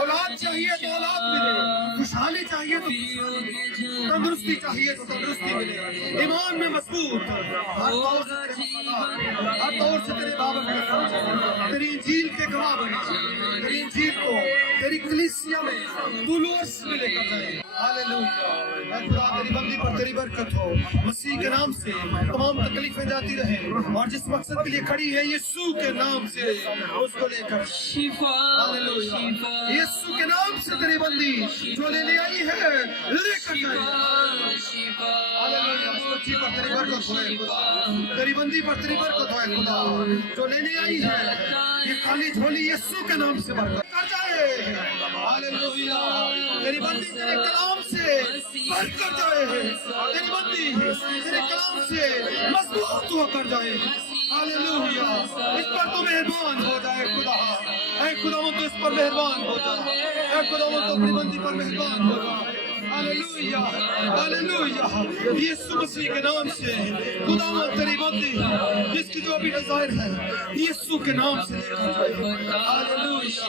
اولاد چاہیے تو اولاد ملے، خوشحالی چاہیے تو خوشحالی ملے، تندرستی چاہیے تو تندرستی ملے، ایمان میں مضبوط، ہر طور سے تیرے وفادار، ہر طور سے تیرے بابت کا، تیری انجیل کے گواہ بنے، تیری انجیل کو تیری کلیسیا میں فالوورز میں لے کر جائے۔ ہاللویا۔ اے خدا تیری بندی پر تیری برکت ہو، مسیح کے نام سے تمام تکلیفیں جاتی رہے، اور جس مقصد کے لیے کھڑی ہے یسوع کے نام سے اس کو لے کر شفا۔ ہاللویا۔ یسوع کے نام سے تیری بندی جو لینے آئی ہے لے کر جائے۔ ہاللویا۔ اس بچی پر تیری برکت ہوئے خدا، تیری بندی پر تیری برکت ہوئے خدا، جو لینے آئی ہے یہ خالی جھولی یسوع کے نام سے برکت کر جائے۔ हालेलुया। तेरी बंदी तेरे कलाम से बढ़ कर जाए, तेरी बंदी तेरे कलाम से मजबूत होकर जाए। हालेलुया। इस पर तो मेहरबान हो जाए खुदा, ऐ खुदावंद तो इस पर मेहरबान हो जा, ऐ खुदावंद तो अपनी बंदी पर मेहरबान हो जा। Hallelujah, hallelujah. यीशु मसीह के नाम से खुदावंद तेरी बंदी जिसकी जो भी डिजायर है यीशु के नाम से लेकर जाए। हालेलुया।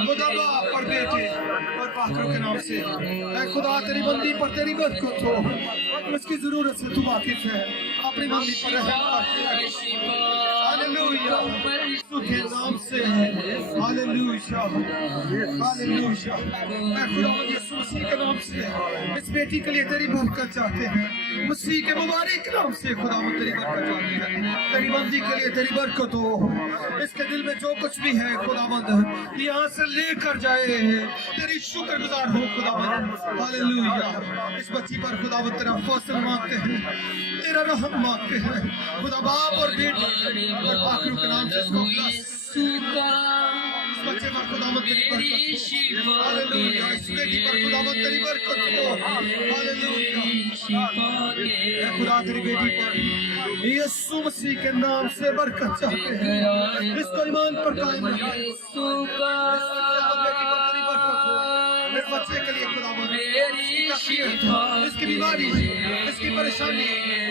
खुदा बाप और बेटे और पाकर के नाम से ऐ खुदा तेरी बंदी पर तेरी बरकत हो, उसकी जरूरत से तू वाकिफ है, अपनी बंदी पर रहम कर। हालेलुया। यीशु के नाम से हालेलुया, हालेलुया। ऐ खुदावंद यीशु मसीह के नाम से इस बेटी के लिए तेरी बरकत चाहते हैं, मसीह के मुबारक नाम से खुदावंद तेरी बरकत चाहते हैं। तेरी बंदी के लिए तेरी बरकत हो, इसके दिल में जो कुछ भी है खुदावंद यहाँ से लेकर जाए, तेरी शुक्रगुजार हो खुदावंद। हालेलुया। इस बच्ची पर खुदावंद तेरा फजल मांगते हैं, तेरा रहम मांगते हैं खुदा बाप और बेटे और पाकरू के नाम से इसको इस बच्चे पर खुदावंद तेरी बरकत हो। हालेलुया। इस बेटी पर खुदावंद तेरी बरकत हो। हालेलुया। ऐ खुदा तेरी बेटी पर यीशु मसीह के नाम से बरकत चाहते हैं, इसको ईमान पर कायम रखें। इस बच्चे के लिए खुदावंद इसकी बीमारी, इसकी परेशानी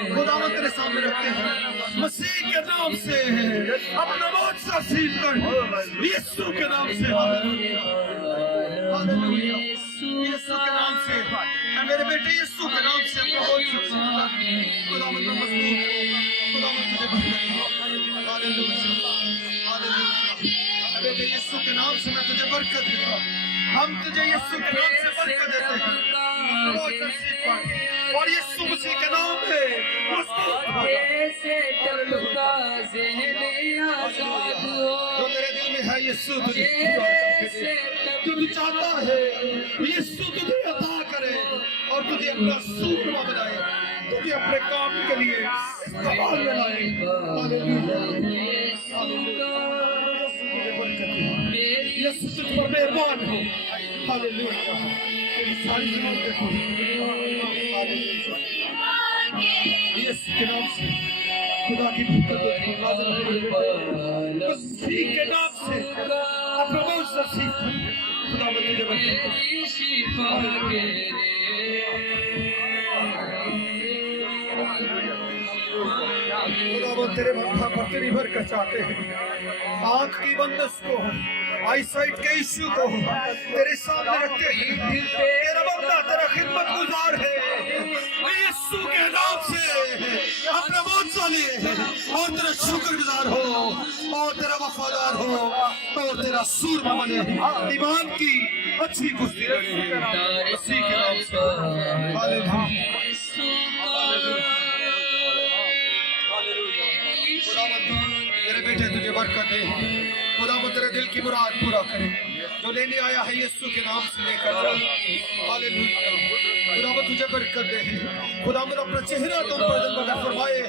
खुदावंद तेरे सामने रखते हैं, मसीह के नाम से अपना मौत से नसीब कर, यीशु के नाम से। Hallelujah, hallelujah. यीशु के नाम से मेरे बेटे यीशु के नाम से बहुत खुदावंद मजबूत खुदावंद तुझे बरकत दे। Hallelujah, hallelujah. बेटे यीशु के नाम से मैं तुझे बरकत देता हूं, हम तुझे यीशु के नाम से बरकत देते हैं, बहुत नसीब पाए और यीशु मसीह के नाम में जो तेरे दिल में है यीशु तुझे तू चाहता है यीशु तुझे अता करे और तुझे अपना सूरमा बनाए, तुझे अपने काम के लिए इस्तेमाल में लाए। यीशु तुझ पर मेहरबान हो। हालेलुया। तेरी सारी जरूरतें पूरी। हालेलुया। यीशु के नाम से खुदा की बरकत मसीह के नाम से अपना मौत नसीब कर, खुदा तुझे बरकत खुदा तेरे माथा पर तेरी बरकत चाहते हैं। आंख की बंदश को, आईसाइट के इश्यू को तेरे सामने रखते हैं। तेरा बंदा तेरा खिदमत गुजार है, यीशु के नाम से अपना मौत लिए और तेरा शुक्रगुजार हो और तेरा वफादार हो और तेरा सूरमा बने, ईमान की अच्छी कुश्ती लड़े मसीह के नाम से। हालेलुया। तेरे बेटे तुझे बरकत दे, खुदावंद तेरे दिल की मुराद पूरा करे, जो लेने आया है यीशु के नाम से लेकर जा। हालेलुया। खुदावंद तुझे बरकत दे, खुदावंद अपना चेहरा तुम पर जलवा फरमाए,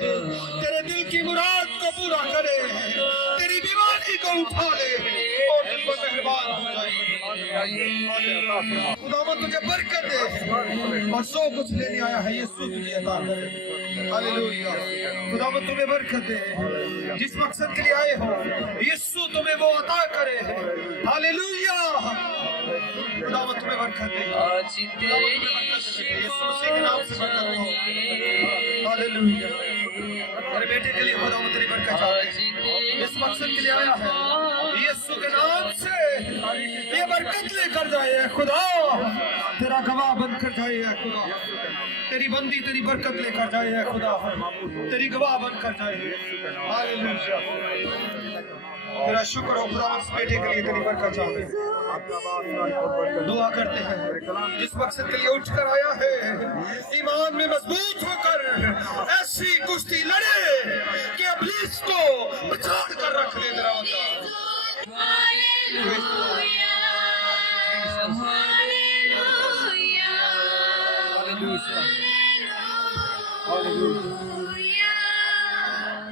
तेरे दिल की मुराद को पूरा करे, तेरी बीमारी को उठा ले और दिल पर मेहरबान हो जाए। खुदावंद तुझे बरकत दे और सो कुछ लेने आया है यीशु तुझे अता करे। हालेलुया। खुदावंद तुम्हें बरकत दे, जिस मकसद के लिए आए हो यीशु तुम्हें वो अता करे। हालेलुया। खुदावंद तुम्हें बरकत दे, यीशु मसीह के नाम से बरकत हो। हालेलुया। मेरे बेटे के लिए खुदावंद तेरी बरकत चाहते हैं, इस मकसद के लिए आया है यीशु के नाम से ये बरकत लेकर जाए खुदा, तेरा गवाह बनकर जाए खुदा, तेरी बंदी तेरी बरकत लेकर जाए खुदा, तेरी गवाह बनकर जाए। हालेलुया। तेरा शुक्र हो खुदा, इस बेटे के लिए तेरी बरकत चाहते हैं, दुआ करते हैं जिस मकसद के लिए उठ कर आया है, ईमान में मजबूत होकर ऐसी कुश्ती लड़े कि इब्लीस को पछाड़ कर रख दे तेरा बंदा।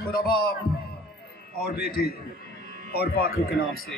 खुदा बाप और बेटे और पाकरू के नाम से